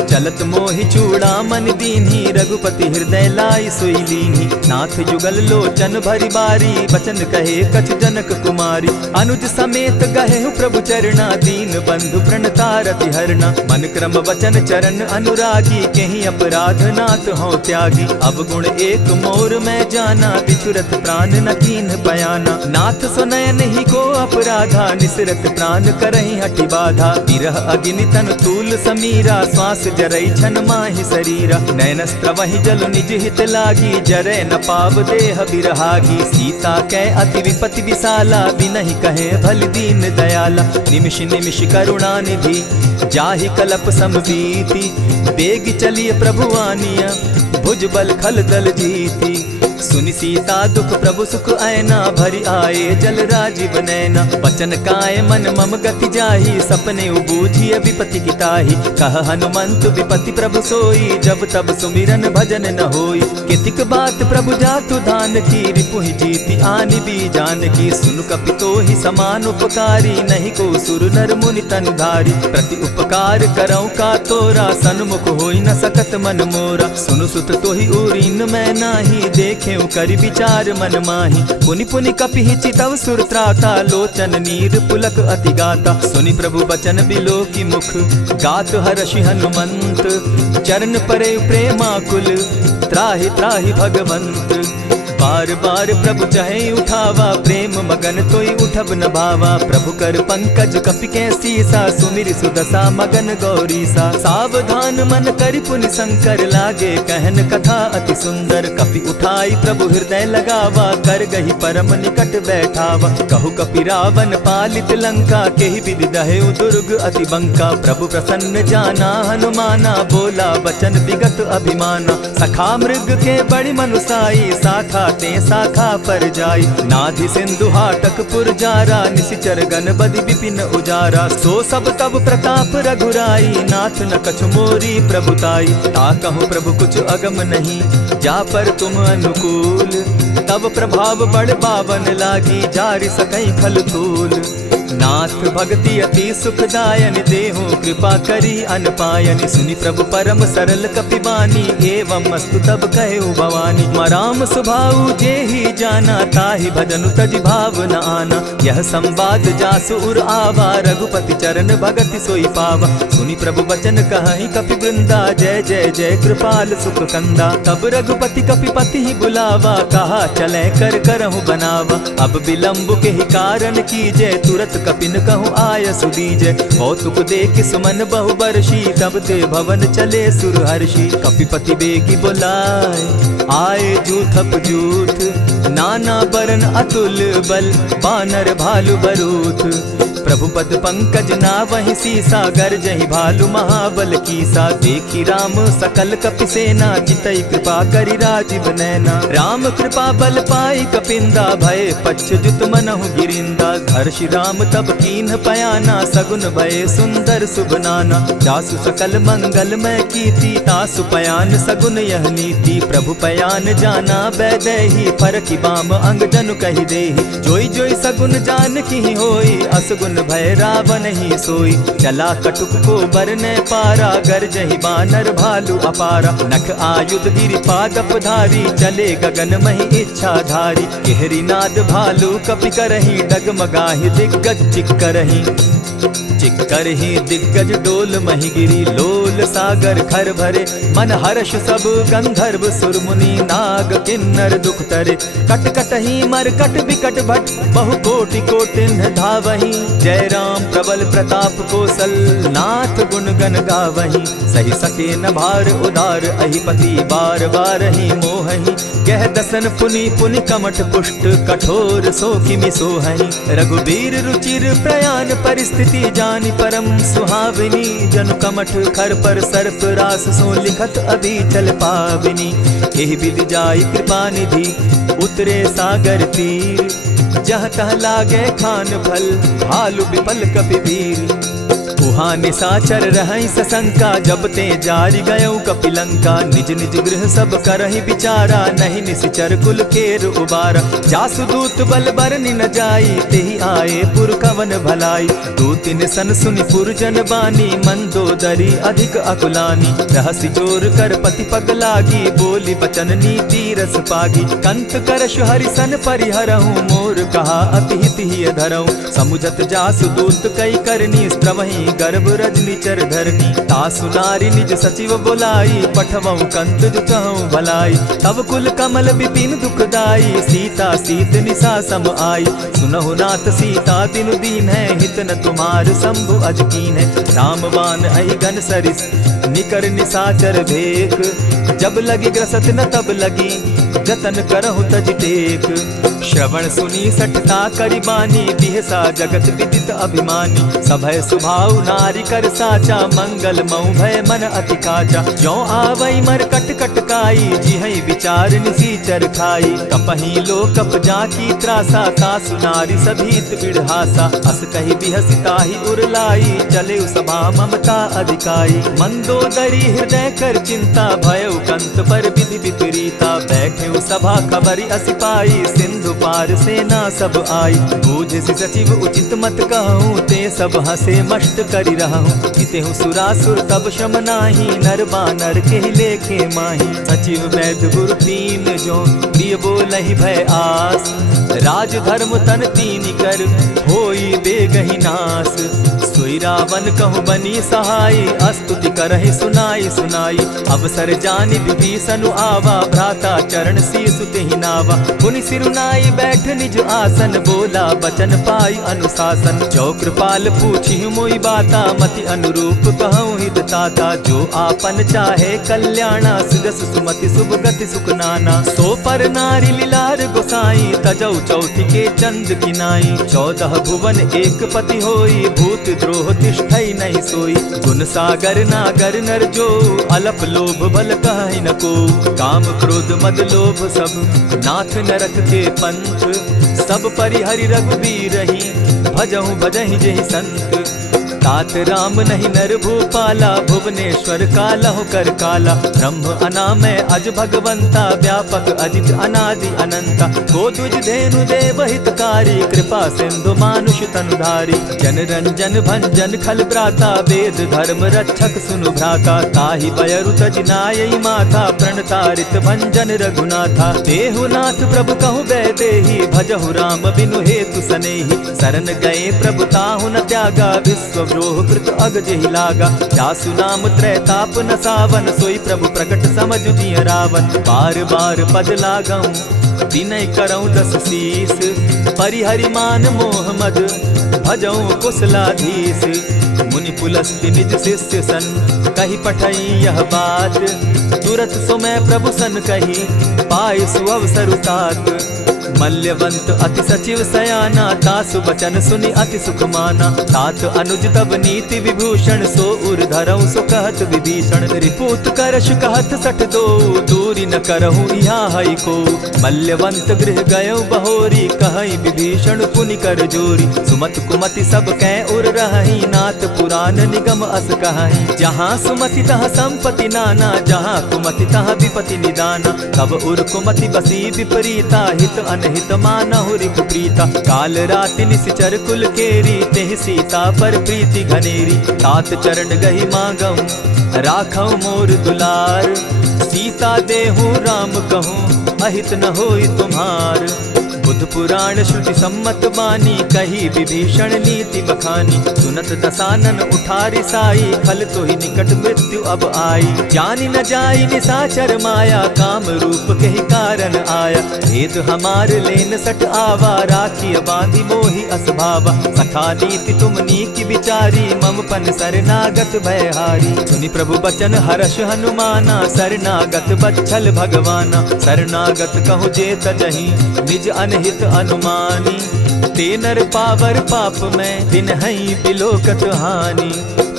चलत मोहि चूड़ामन दीन्ही, रघुपति हृदय लाई सोई लीन्ही। नाथ जुगल लोचन भरी बारी, बचन कहे कछ जनक कुमारी। अनुज समेत गहे प्रभु चरणा, दीन बंधु प्रणतारति हरना। मन क्रम वचन चरण अनुरागी, कहीं अपराध नाथ हो त्यागी। अब गुण एक मोर में जाना, बिछुरत प्राण न कीन्ह बयाना। नाथ सुनयन ही को अपराधा, निसरत प्राण करहि हठि बाधा। विरह अग्नि तन तूल समीरा, श्वास जरई छन माहि शरीरा। नयनस्त्र वही जल निज हित लागी, जरै न पाव देह बिरहागी। सीता कै अति विपति विशाला, बिनहि कहे भल दीन दयाला। निमिष निमिष करुणा निधि, जाहि कलप समबीति। बेग चलिए प्रभु आनिया, भुज बल खल दल जीती। सुनि सीता दुख प्रभु सुख ऐना, भरी आए जल राजीव नैना। बचन काय मन मम गति जाहि, सपने बूझिय विपति की ताहि। कह हनुमंत विपति प्रभु सोई, जब तब सुमिरन भजन न होई। कितिक बात प्रभु जातु धान की, रिपुहि जीति आनि बी जान की। सुनु कपितोहि समान उपकारी, नहीं को सुर नर मुनि तनु धारी। प्रति उपकार करौ का तोरा, सन्मुख होई न सकत मन मोरा। सुनु सुत तोहि उरीन मैं नाही, देखे करि विचार मन माही। पुनि पुनि कपिहि चितव सुर त्राता, लोचन नीर पुलक अति गाता। सुनि प्रभु बचन बिलो की मुख, गात हर्षि हनुमंत। चरण परे प्रेमाकुल, त्राहि त्राहि भगवंत। बार बार प्रभु चहे उठावा, प्रेम मगन तोई उठब न भावा। प्रभु कर पंकज कपि के सीसा, सुमिर सुदशा मगन गौरीसा। सावधान मन करि पुनि शंकर, लागे कहन कथा अति सुंदर। कपि उठाई प्रभु हृदय लगावा, कर गही परम निकट बैठावा। कहु कपि रावण पालित लंका, केहि विधि दहेउ दुर्ग अति बंका। प्रभु प्रसन्न जाना हनुमाना, बोला बचन विगत अभिमाना। सखा मृग के बड़ी मनुसाई, साखा ते शाखा पर जाई। नाधि सिंधु हाटक पुर जारा, निशिचर गण बदि विपिन उजारा। सो सब तब प्रताप रघुराई, नाथ न कछु मोरी प्रभुताई। ताकहु प्रभु कुछ अगम नहीं, जा पर तुम अनुकूल। तब प्रभाव बड़ बावन लागी, जारि सकई खल तूल। नाथ भक्ति अति सुखदायन, देहु कृपा करी अनपायन। सुनि प्रभु परम सरल कपिबानी, एवं मस्तु तब कहु भवानी। मराम सुभाऊ जेहि जाना, ताहि भजनु तजि भाव न आना। यह संवाद जासु उर आवा, रघुपति चरण भगति सोई पावा। सुनि प्रभु बचन कहहि कपि वृंदा, जय जय जय कृपाल सुख कंदा। तब रघुपति कपिपति ही बुलावा, कहा चले कर करहु बनावा। अब विलंब के ही कारण कीजय, तुरत कपिन कहूँ आय सुदीजय। कौतुक देख सुमन बहु बरसी, तब ते भवन चले सुर हर्षि। कपिपति बेगी बुलाए, आए जूथप जूथ। नाना बरन अतुल बल, बानर भालु बरूथ। प्रभु पद पंकज ना वही सीसा, गर्जहि भालु महाबल कीसा। देखी राम सकल कपि सेना, चितई कृपा करि राजीव नैना। राम कृपा बल पाई कपिंदा, भय पच्युत मनहु गिरिंदा। हर्षि राम तब कीन्ह पयाना, सगुन भय सुंदर शुभ नाना। जासु सकल मंगलमय कीर्ति, तासु पयान सगुन यह नीति। प्रभु पयान जाना बैदेही, फरकि बाम अंग जनु कहि देहि। जोई जोई सगुन जान की होई, असगुन भय रावण ही सोई। चला कटुक को बरने पारा, गरजहि बानर भालु अपारा। नख आयुध गिरिपादप धारी, चले गगन महि इच्छा धारी। केहरी नाद भालु कपि करहि, डगमगाहि दिग्गज चिक्करहि। चिक्करहि दिग्गज डोल महि गिरी, लोल सागर खर भरे। मन हर्ष सब गंधर्व सुर मुनि, नाग किन्नर दुख तरे। कट कटहि मरकट विकट भट, बहु कोटि कोटिन्ह धावहि। जय राम प्रबल प्रताप कौशल, नाथ गुण गण गावहि। सही सके न भार उदार, अहिपति बार बार ही मोहहि। कह दसन पुनि पुनि कमठ पुष्ट, कठोर सो किमि सोहहि। रघुबीर रुचिर प्रयाण परिस्थिति, जानि परम सुहाविनी। जनु कमठ खर पर सर्प रास, सो लिखत अभी चल पाविनी। एहि विधि जाई कृपा निधि, उतरे सागर तीर। जह तह लागे खान फल, भालु विपल कपि वीर। उहाँ निशाचर रहै सशंका, जब ते जारि गयौ कपिलंका। निज निज गृह सब करहि विचारा, नहीं निशिचर कुल केर उबारा। जासुदूत बल बरनि न जाई, तेहि आए पुर कवन भलाई। दो तीन सन सुनि पुरजन बानी, मंदोदरी अधिक अकुलानी। रहसि जोर कर पति पग लागी, बोली बचन नीति रस पागी। कंत करश हरिसन परिहरहूँ, मोर कहा अति हित ही धरऊँ। समुझत जासुदूत कई करनी, स्त्रमहि गर्भ रजनी चर धरनी। तासु नारी निज सचिव बोलाई, पठवऊँ कंत जो कहूँ भलाई। तब कुल कमल विपिन दुखदाई, सीता सीत निशा सम आई। सुनहु नाथ सीता दिनु दीन है, हित न तुम्हार शंभु अजकीन है। रामबान अहि घन सरिस, निकर निशाचर भेक। जब लगी ग्रसत न तब लगी, जतन करहु तज टेक। श्रवण सुनी सठता करिबानी, बिहसा जगत विदित अभिमानी। सभय सुभाव नारी कर साचा, मंगल मऊ भय मन अति काचा। जो आवई मर कट कट काई, जिहै विचार निसीचर खाई। कपहि लो कप जाकी त्रासा, तासु नारी सभीत बिढ़ासा। अस कहि बिहसिताहि उरलाई, चले सभा ममता अधिकाई। मंदोदरी हृदय कर चिंता, भयउ कंत पर विधि विपरीता। बैठे सभा खबरि असी पाई, सिंधु पार सेना सब आई। बूझसि सचिव उचित मत कहूँ, ते सब हसे मष्ट करि रहूँ। जितेहु सुरासुर तब श्रम नाही, नर बानर के लेखे माही। सचिव वैद्य गुरु तीन जो, प्रिय बोलहि भय आस। राज धर्म तन तीन कर, होई बेगहि नास। सोई रावण कहु बनी सहाय, स्तुति करहि सुनाई सुनाई। अवसर जानि विभीषण आवा, भ्राता चरण शीस तेहि नावा। पुनि सिरुनाई बैठ निज आसन, बोला बचन पाई अनुशासन। जो कृपाल पूछि मोई बाता, मति अनुरूप कहूँ हित ताता। जो आपन चाहे कल्याणा, सिदस सुमति शुभ गति सुख नाना। सो पर नारी लीलार गोसाई, तजौ चौथि के चंद किनाई। 14 भुवन एक पति होई, भूत द्रोह तिष्ठै नहीं सोई। गुण सागर नागर नर जो, अलप लोभ बल कहै न को। काम क्रोध मद लोभ सब, नाथ नरक के पंथ। सब परिहरि रघुबीरहि, भजहु भजहि जेहि संत। तात राम नहीं नर भूपाला, भुवनेश्वर कालहु कर काला। ब्रह्म अनामय अज भगवंता, व्यापक अजित अनादि अनंता। को द्विज धेनु देव हितकारी, कृपा सिंधु मानुष तनुधारी। जन रंजन भंजन खल भ्राता, वेद धर्म रक्षक सुनु भ्राता। ताहि बयरु तज नायई माथा, प्रणतारित भंजन रघुनाथा। देहु नाथ प्रभु कहु बैदेही, भजहु राम बिनु हेतु सनेही। शरण गए प्रभु ताहु न त्यागा, विश्व द्रोह कृत अग जेहि लागा। जासु नाम त्रैताप न सावन, सोई प्रभु प्रकट समझ दिय रावण। बार बार पद लागऊं, विनय करऊं 10 शीस। परिहरि मान मोह मद, भजऊं कुशलाधीश। मुनि पुलस्ति निज शिष्य सन, कही पठई यह बात। तुरत सुमय प्रभु सन कही, पाय सुअवसर तात। मल्यवंत अति सचिव सयाना, तासु बचन सुनि अति सुख माना। तात अनुज तब नीति विभूषण, सो उर धरऊं सो कहत विभीषण। रिपुत करश कहत सठ दो, दूरी न करहूँ यहाँ हई को। मल्यवंत गृह गयो बहोरी, कहई विभीषण पुनि कर जोरी। सुमत कुमति सब कै उर रहई, नाथ पुराण निगम अस कहई। जहाँ सुमति तहाँ संपत्ति नाना, जहाँ कुमति तहाँ विपति निदाना। तब उर कुमति बसी विपरीता, हित अनहित मानहु रिपु प्रीता। काल राति निशिचर कुल केरी, तेहि सीता पर प्रीति घनेरी। तात चरण गहि मांगऊं, राखऊं मोर दुलार। सीता देहूं राम कहूं, अहित न होई तुम्हार। बुध पुराण श्रुति सम्मत बानी, कही विभीषण नीति बखानी। सुनत दसानन उठारी साई, खल तो ही निकट मृत्यु अब आई। जानी न जाई निशाचर माया, काम रूप के ही कारण आया। भेद हमार लेन सट आवा, राखी बांधी मोहि असभावा। सखा नीति तुम नीति विचारी, मम पन शरणागत भयहारी। सुनि प्रभु बचन हर्ष हनुमाना, शरणागत बच्छल भगवाना। शरणागत कहु जे तजहि, निज अनहित अनुमानी। ते नर पावर पाप में, दिन हई बिलोकत हानि।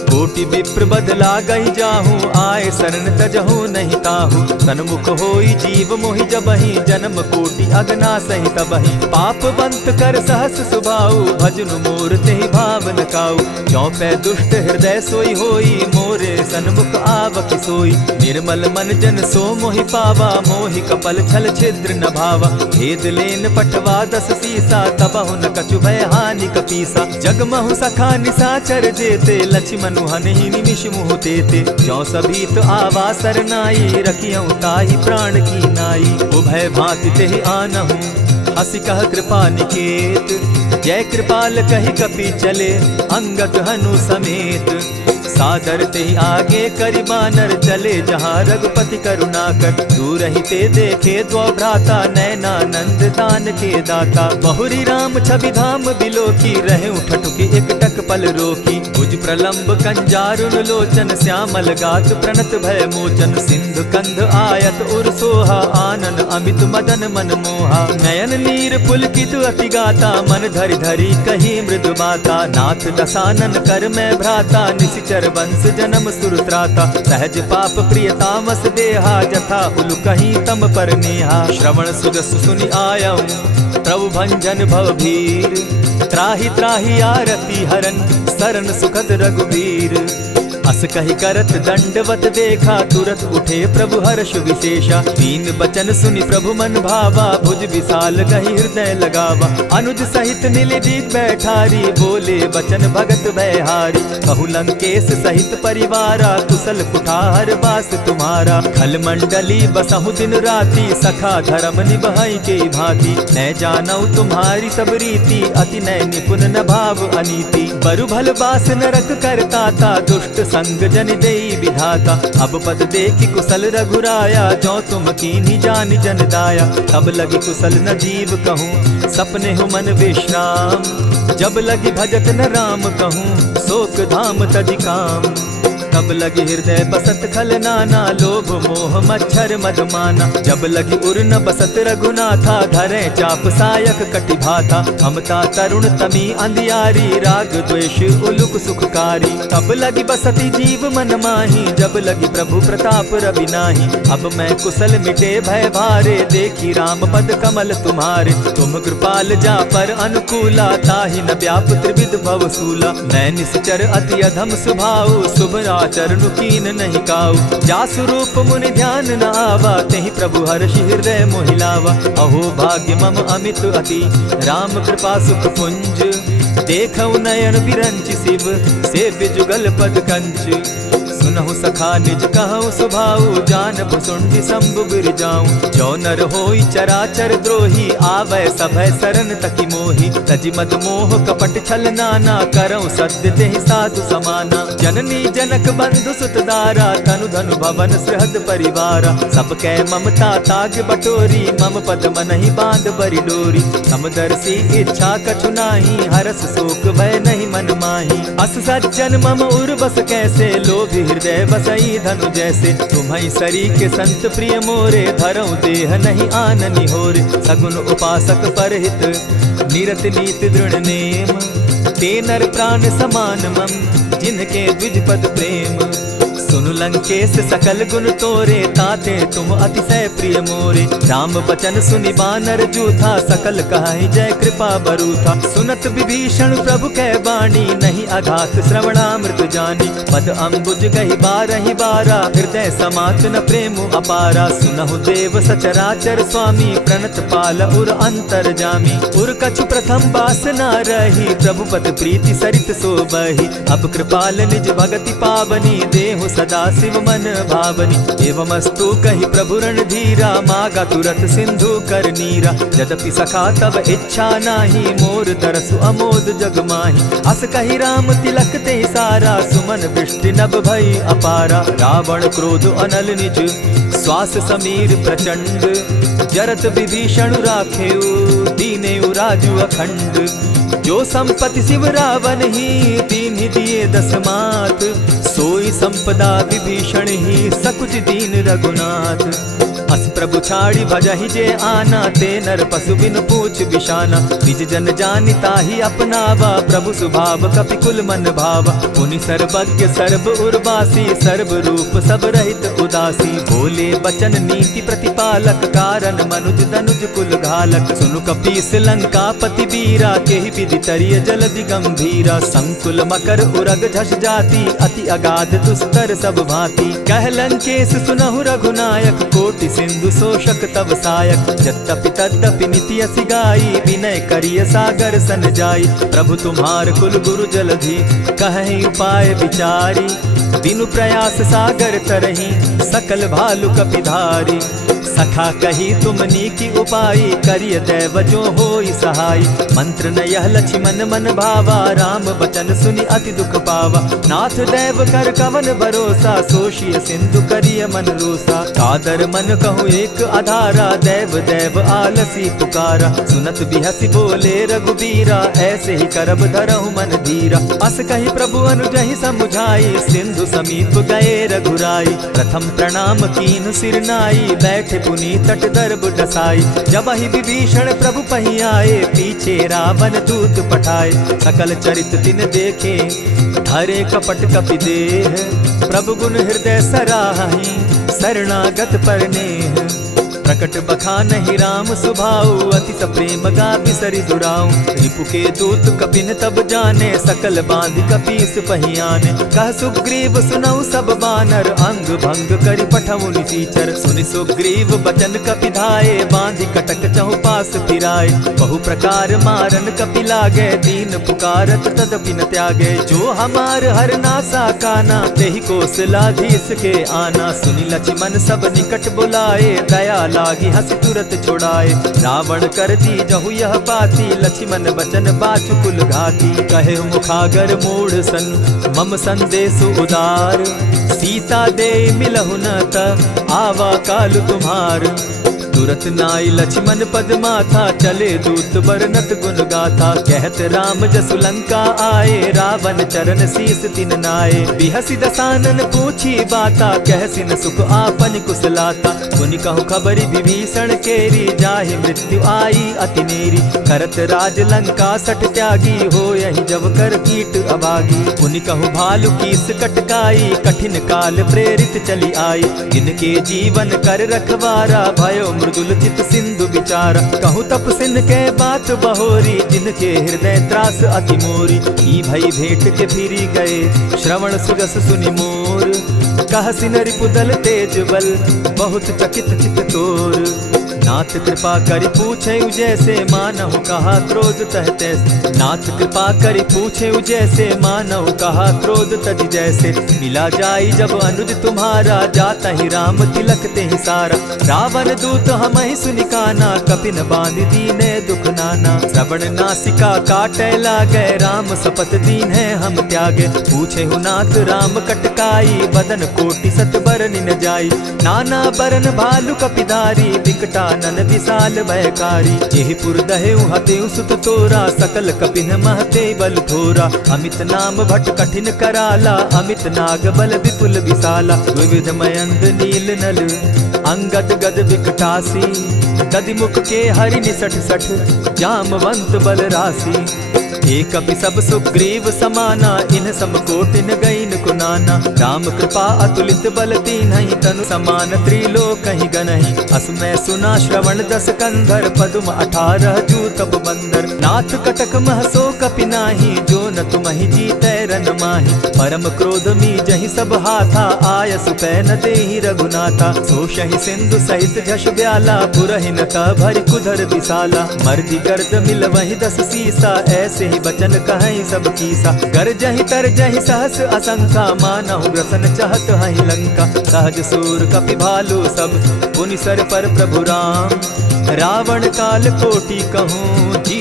कोटि विप्र बदला गई जाहूँ, आए शरण तजहू नहीं ताहू। सन्मुख होई जीव मोहि जबहि, जन्म कोटि अगना सही तबहि। पाप बंत कर सहस सुभाऊ, भजनु मोर तेहि भावन काऊ। जो पै दुष्ट हृदय सोई होई, मोरे सन्मुख आवक सोई। निर्मल मन जन सो मोहि पावा, मोहि कपल छल छिद्र न भावा। भेद लेन पठवा 10 सीसा, तबहु न कछु भय हानि कपीसा। जगमहु सखा निसाचर जेते, लक्ष्मण हनहि निमिष मुह तेते। जो सभीत आवा सरनाई, रखियौ ताहि प्राण की नाई। उभय भांति तेहि आनहु, हसी कह कृपा निकेत। जय कृपाल कहि कपि चले, अंगद हनु समेत। सादर ते आगे करि बानर चले, जहाँ रघुपति करुणाकर। दूर ही ते देखे द्वौ भ्राता, नैनानंद दान के दाता। बहुरी राम छवि धाम बिलोकी, रहे ठठुकी एक टक पल रोकी। भुज प्रलंब कंजारुन लोचन, श्यामल गात प्रणत भय मोचन। सिंधु कंध आयत उर सोहा, आनन अमित मदन मन मोहा। नयन नीर पुलकित अति गाता, मन धरि धरि कही मृदु बाता। नाथ दसानन कर मैं भ्राता, निशिचर वंश जन्म सुरत्राता। सहज पाप प्रियतामस देहा, जथा उलु कहीं तम पर नेहा। श्रवण सुजस सुनि आयऊ, प्रभु भंजन भव भीर। त्राहि त्राहि आरती हरन, सरन सुखद रघुबीर। अस कहि करत दंडवत देखा, तुरत उठे प्रभु हर्ष विशेषा। दीन बचन सुनि प्रभु मन भावा, भुज विशाल गहि हृदय लगावा। अनुज सहित नीलदीप बैठारी, बोले बचन भगत भयहारी। कहु लंकेश सहित परिवारा, कुशल कुठार बास तुम्हारा। खल मंडली बसहु दिन राति, सखा धर्म निभाई के भांति। न जानौ तुम्हारी सब रीति, अति नय निपुण न भाव अनीति। बरु भल बास नरक करताता, दुष्ट संग जन देई विधाता। अब पद देखि कुशल रघुराया, जो तुम कीन्ही जानि जन दाया। तब लगी कुशल न जीव कहूँ, सपने हो मन विश्राम। जब लगी भजत न राम कहूँ, शोक धाम तजि काम। तब लगी हृदय बसत खल नाना, लोभ मोह मच्छर मद माना। जब लगी उर न बसत रघुनाथा, धरे चाप सायक कटि भाता। ममता तरुण तमी अंधियारी, राग द्वेष उलुक सुखकारी। तब लगी बसती जीव मन माही, जब लगी प्रभु प्रताप रवि नाही। अब मैं कुशल मिटे भय भारे, देखी राम पद कमल तुम्हारे। तुम कृपाल जा पर अनुकूला, ताहि न व्याप त्रिविध भवसूला। मैं निश्चर अति अधम स्वभाव, शुभ चरण कीन नहीं काऊ। जासु रूप मुनि ध्यान न आवा, तेहि प्रभु हर्षि हृदय मोहिलावा। अहो भाग्य मम अमित अति, राम कृपा सुख पुंज। देखऊ नयन विरंचि शिव, सेव्य जुगल पद कंच। सुनहु सखा निज कहु सुभाऊ, जानबु सुंडि शंभु गिर जाऊं। जो नर होई चराचर द्रोही, आवे सभय शरण तकी मोहि। तजि मद मोह कपट छल नाना, करऊं सत्य तेहि साधु समाना। जननी जनक बंधु सुत दारा, तनु धनु भवन सृहद परिवारा। सब कै ममता ताग बटोरी, मम पद मनहि बांध बरि डोरी। समदर्शी इच्छा कछु नाही, हरस शोक भय नहीं मन माही। अस सज्जन मम उर बस कैसे, लोभी हृदय बसई धनु जैसे। तुम्हई सरी के संत प्रिय मोरे, धरऊ देह नहीं आननि होरे। सगुन उपासक परहित, निरत नीति दृढ़ नेम। ते नर प्राण समान मम, जिनके द्विज पद प्रेम। सुनु लंकेश सकल गुण तोरे, ताते तुम अतिशय प्रिय मोरे। राम बचन सुनि बानर जूथा, सकल कहाई जय कृपा बरूथा। सुनत विभीषण प्रभु कै बाणी, नहीं अघात श्रवणामृत जानी। पद अम्बुज गहि बारहि बारा, हृदय समात न प्रेम अपारा। सुनहु देव सचराचर स्वामी, प्रणत पाल उर अंतर जामी। उर कछु प्रथम बास न रही, प्रभु पद प्रीति सरित सोबहि। अब कृपाल निज भगति पावनी, देहु सदा शिव मन भावनी। एवमस्तु कहि प्रभु रणधीरा, मागा तुरत सिंधु कर नीरा। यद्यपि सखा तब इच्छा नाही, मोर तरसु अमोद जग माही। अस कहि राम तिलक ते सारा, सुमन वृष्टि नभ भई अपारा। रावण क्रोध अनल निज, श्वास समीर प्रचंड। जरत विभीषण राखेउ, दीनेउ राजु अखंड। जो संपत्ति शिव रावण ही, दीन्हि दिए 10 मात। सोई संपदा विभीषण ही, सकुच दीन रघुनाथ। अस प्रभु छाड़ी भजहि जे आना, ते नर पशु बिन पूछ पूछ बिशाना। निज जन जानिता ही अपनावा, प्रभु स्वभाव कपि कुल मन भावा। पुनि सर्वज्ञ सर्व उर्वासी, सर्व रूप सब रहित उदासी। बोले बचन नीति प्रतिपालक, कारण मनुज दनुज कुल घालक। सुनु कपीस लंकापति वीरा, केहि विधि तरिय जलधि गंभीरा। संकुल मकर उरग झष जाति, अति अगाध दुस्तर सब भांति। कह लंकेश सुनहु रघुनायक, कोटि सिंधु शोषक तब सायक। यद्यपि तद्यपि निति असि गाई, विनय करिय सागर सन जाई। प्रभु तुम्हार कुल गुरु जलधि, कहि उपाय विचारी। दिनु प्रयास सागर तरही, सकल भालु कपिधारी। सखा कही तुमनी की उपाई, करिय दैव जो होई सहाय। मंत्र न यह लक्ष्मण मन भावा, राम बचन सुनि अति दुख पावा। नाथ दैव कर कवन भरोसा, सोषिय सिंधु करिय मन रोसा। कादर मन कहूँ एक आधारा, दैव दैव आलसी पुकारा। सुनत बिहसी बोले रघुबीरा, ऐसे ही करब धरहु मन धीरा। अस कही प्रभु अनुजहि समुझाई, सिंधु समीप गए रघुराई। प्रथम प्रणाम कीन सिर नाई, बैठे पुनि तट दर्ब डसाई। जब ही विभीषण प्रभु पही आए, पीछे रावण दूत पठाए। सकल चरित तिन देखे, धरे कपट कपि देह। प्रभु गुण हृदय सराहि, शरणागत पर नेह। प्रकट बखानहि राम सुभाऊ, अति प्रेम गा बिसरि दुराऊ। रिपु के दूत कपिन तब जाने, सकल बांधि कपीस पहियाने। कह सुग्रीव सुनऊ सब बानर, अंग भंग करि पठऊ निसीचर। सुनि सुग्रीव बचन कपि धाये, बांधि कटक चहु पास फिराए। बहु प्रकार मारन कपि लागे, दीन पुकारत तदपि न त्यागे। जो हमार हर नासा काना, तेहि कौशलाधीश के आना। सुनि लक्ष्मण सब निकट बुलाए, दया लागी हंस तुरत छुड़ाए। रावण कर दी जहु यह बाती, लक्ष्मण बचन बाचु कुल घाती। कहे मुखागर मूढ़ सन, मम संदेश उदार। सीता दे मिलहु न त, आवा काल तुम्हार। तुरत नाई लक्ष्मण पद माथा, चले दूत बरनत गुण गाथा। कहत राम जसु लंका आए, रावण चरण शीस तिन नाए। बिहसि दसानन पूछी बाता, कहसिन सुख आपन कुशलाता। मुनि कहु खबरि विभीषण केरी, जाहि मृत्यु आई अति नेरी। करत राज लंका सठ त्यागी, हो यही जब कर कीट अभागी। मुनि कहु भालु कीस कटकाई, कठिन काल प्रेरित चली आई। जिनके जीवन कर रखवारा, भयो मृदुल चित सिंधु विचारा। कहु तप सिन के बात बहोरी, जिनके हृदय त्रास अति मोरी। ई भई भेंट के फिरी गए, श्रवण सुजस सुनि मोर। कह सिन रिपुदल तेज बल, बहुत चकित चित तोर। नाथ कृपा करि पूछे जैसे, मानहु कहा क्रोध तह तैसे। नाथ कृपा करि पूछे जैसे, मानहु कहा क्रोध तज जैसे। मिला जाई जब अनुज तुम्हारा, जाता ही राम तिलक ते ही सारा। रावण दूत हम ही सुनि काना, कपिन बांध दीने दुख नाना। श्रवण नासिका काटे लागे, राम सपत दीन है हम त्यागे। पूछे हु नाथ राम कटकाई, बदन कोटि सत बरन न जाई। नाना बरन भालु कपिधारी, विकटा नन विशाल भयकारी। जेहि पुर दहेउ हतेउ सुत तोरा, सकल कपिन महते बल थोरा। अमित नाम भट कठिन कराला, अमित नाग बल विपुल विशाला। विविध मयंद नील नल, अंगद गद विकटासी। गदि मुख के हरि निसठ सठ, जामवंत बल राशि। एक कपि सब सुग्रीव समाना, इन सम कोटिन गईन कुनाना। राम कृपा अतुलित बल तीन्हि, तनु समान त्रिलोक ही गनहि। असमय सुना श्रवण दस कंधर, पदुम 18 जूतब बंदर। नाथ कटक महसो कपि नाही, जो न तुमहि जीतै रन माहि। परम क्रोध मी जहि सब हाथा, आयसु पै न देहि रघुनाथा। सोषहि सिंधु सहित झष ब्याला, पुरहिन त भरि कुधर विशाला। मर्दि गर्द मिल वहि 10 सीसा, ऐसे ही बचन कहीं सब कीसा। कर जहि तर जहि सहस असंखा, मानहु ग्रसन चाहत हहि लंका। सहज सूर कपि भालु सब, पुनि सर पर प्रभु राम। रावण काल कोटि कहूँ, जीत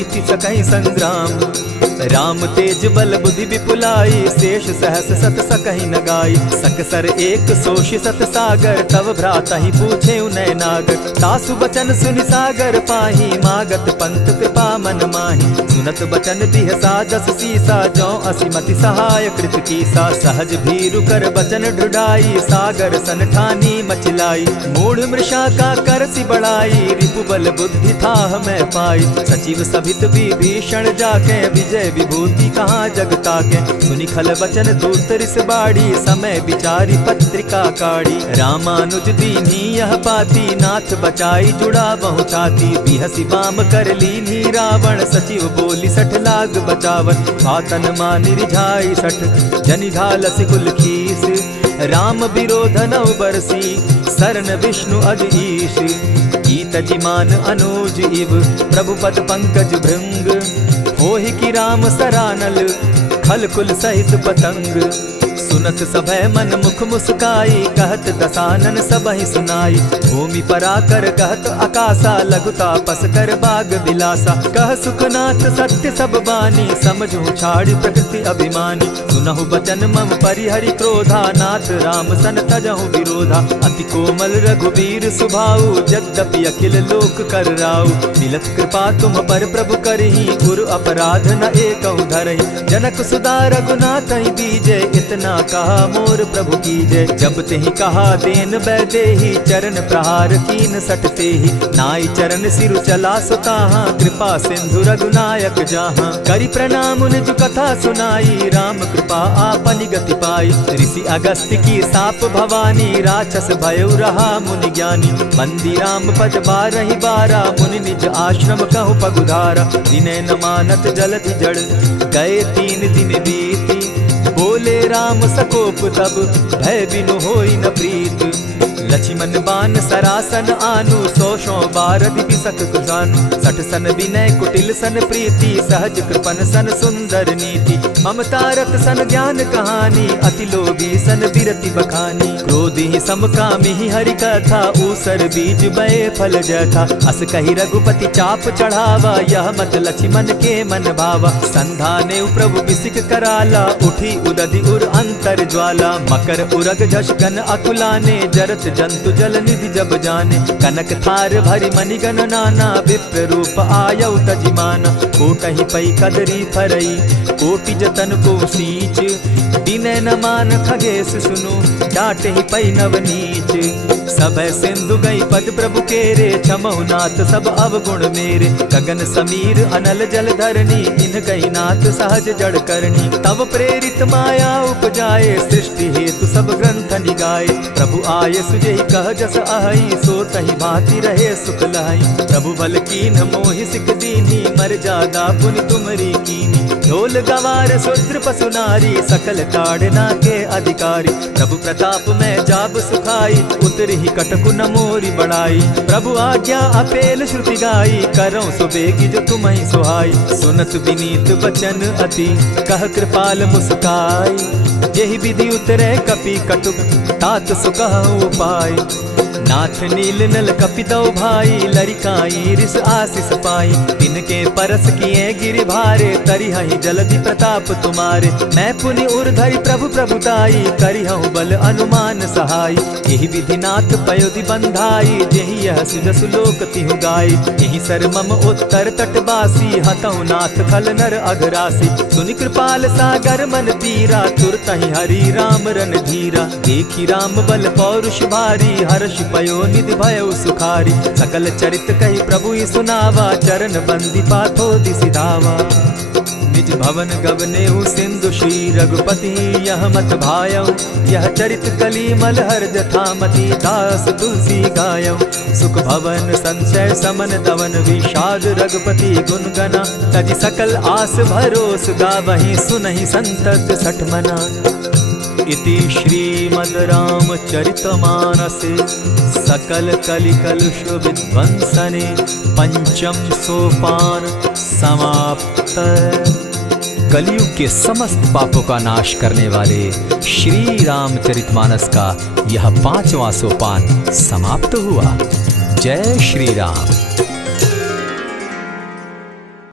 बीति सकहि संग्राम। राम तेज बल बुद्धि विपुलाई, शेष सहस सत सकहि न गाई। सकसर एक सोष सत सागर, तव भ्राता ही पूछे उनय नागर। तासु बचन सुनि सागर पाही, मागत पंत कृपा मन माही। सुनत बचन बिहसा दस सीसा, जौ असिमति सहाय कृत कीसा। सहज भीरु कर बचन ढुढ़ाई, सागर सन ठानी मचिलाई। मूढ़ मृषा का करसि बढ़ाई, रिपु बल बुद्धि थाह मैं पाई। सचिव सभित विभीषण जाके, विजय विभूति कहाँ जगता के। सुनि खल बचन दूत रिस बाड़ी, समय विचारी पत्रिका काढ़ी। रामानुज दीन्ही यह पाती, नाथ बचाई जुड़ा बहु छाती। बिहसी बाम कर लीन्ही रावण, सचिव बोली सठ लाग बचावन। आतन मानि रिझाई सठ, जनि ढालसि कुल खीस। राम विरोध नौ बरसी, सरन विष्णु अज ईश। कीत जिमान अनुज इव, प्रभु पद पंकज भृंग। होहि की राम सरानल, खल कुल सहित पतंग। सुनत सभय मन मुख मुस्काई, कहत दसानन सबहि सुनाई। भूमि पराकर कहत आकाशा, लघुता पस कर बाग बिलासा। कह सुखनाथ सत्य सब बानी, समझू छाड़ प्रकृति अभिमानी। सुनहु बचन मम परिहरि क्रोधा, नाथ राम सन तजहु विरोधा। अति कोमल रघुबीर सुभाऊ, यद्यपि अखिल लोक कर राऊ। मिलत कृपा तुम पर प्रभु करही, गुरु अपराध न एकहु धरहि। जनक सुदा रघुनाथ ही बीजे, इतना कहा मोर प्रभु की जय। जब तेहि कहा देन बैदेही, चरण प्रहार कीन सटते ही। नाई चरण सिरु चला सुताहा, कृपा सिंधु रघुनायक जाहा। करि प्रणाम निज कथा सुनाई, राम कृपा आपनि गति पाई। ऋषि अगस्त्य की साप भवानी, राक्षस भयउ रहा मुनि ज्ञानी। बंदी राम पद बारहि बारा, मुनि निज आश्रम कहु पगुधारा। विनय न मानत जलधि जड़, गए 3 दिन बीती। बोले राम सकोप तब, भय बिनु होई न प्रीत। लक्ष्मण बान सरासन आनु, 100 बारदि बिसक कुजानु। 60 सन विनय कुटिल सन प्रीति, सहज कृपन सन सुंदर नीति। ममता रत सन ज्ञान कहानी, अति लोभी सन बिरति बखानी। क्रोधि समकामी हरि कथा, ऊसर बीज बये फल जथा। अस कहि रघुपति चाप चढ़ावा, यह मत लक्ष्मण के मन भावा। संधाने प्रभु बिसिक कराला, उठी उदधि उर अंतर ज्वाला। मकर उरग झष गन अकुलाने, जरत जंतु जल निधि जब जाने। कनक थार भरि मणिगण नाना, विप्र रूप आयौ तजिमाना। कोटहि पै कदरी फरई, कोटि जतन को सींच। विनय न मान खगेश सुनु, डांटहि पै नव नीच। सबय सिंधु गई पद प्रभु केरे, क्षमहु नाथ सब अवगुण मेरे। गगन समीर अनल जल धरनी, इन कही नाथ सहज जड़ करनी। तब प्रेरित माया उपजाए, सृष्टि हेतु सब ग्रंथ निगाए। प्रभु आय सुजेहि कह जस अहई, सो तहि भांति रहे सुख लहई। प्रभु बल कीन्ह मोहि सिख दीन्ही, मर्यादा पुनि तुमरी कीन्ही। ढोल गवार शूद्र पशु नारी, सकल ताड़ना के अधिकारी। प्रभु प्रताप में जाब सुखाई, उतरहि कटकु न मोरी बड़ाई। प्रभु आज्ञा अपेल श्रुति गाई, करौं सुबेगी जो तुम्हि सुहाई। सुनत विनीत बचन अति, कह कृपाल मुस्काई। जेहि विधि उतरे कपि कटुक, तात सुकहु उपाय। नाथ नील नल कपि दौ भाई, लरिकाई रिस आशीष पाई। तिनके परस किए गिरि भारे, तरिहहि जलधि प्रताप तुम्हारे। मैं पुनि उर धरि प्रभु प्रभुताई, करिहु बल अनुमान सहाय। एहि विधि नाथ पयोधि बंधाई, जेहि यह सुजसु लोक तिहु गाई। एहि सर मम उत्तर तटवासी, हतहु नाथ खल नर अघरासी। सुनि कृपाल सागर मन पीरा, तुरतहि हरि राम रन धीरा। देखी राम बल पौरुष भारी, हर्ष पयो निधि भयउ सुखारी। सकल चरित कहि प्रभु ही सुनावा, चरण बंदी पाथो दिसि धावा। निज भवन गवनेहु सिंधु श्री रघुपति, यह मत भायऊ। यह चरित कली मलहर जथामति, दास तुलसी गायऊ। सुख भवन संशय समन दवन, विषाद रघुपति गुण गना। तजि सकल आस भरोस, गावहि सुनहि संतत सठ मना। इति श्रीमद् रामचरितमानसे, सकल कलि कलुष विध्वंसने। पंचम सोपान समाप्त। कलयुग के समस्त पापों का नाश करने वाले श्री रामचरितमानस का यह 5वां सोपान समाप्त हुआ। जय श्री राम।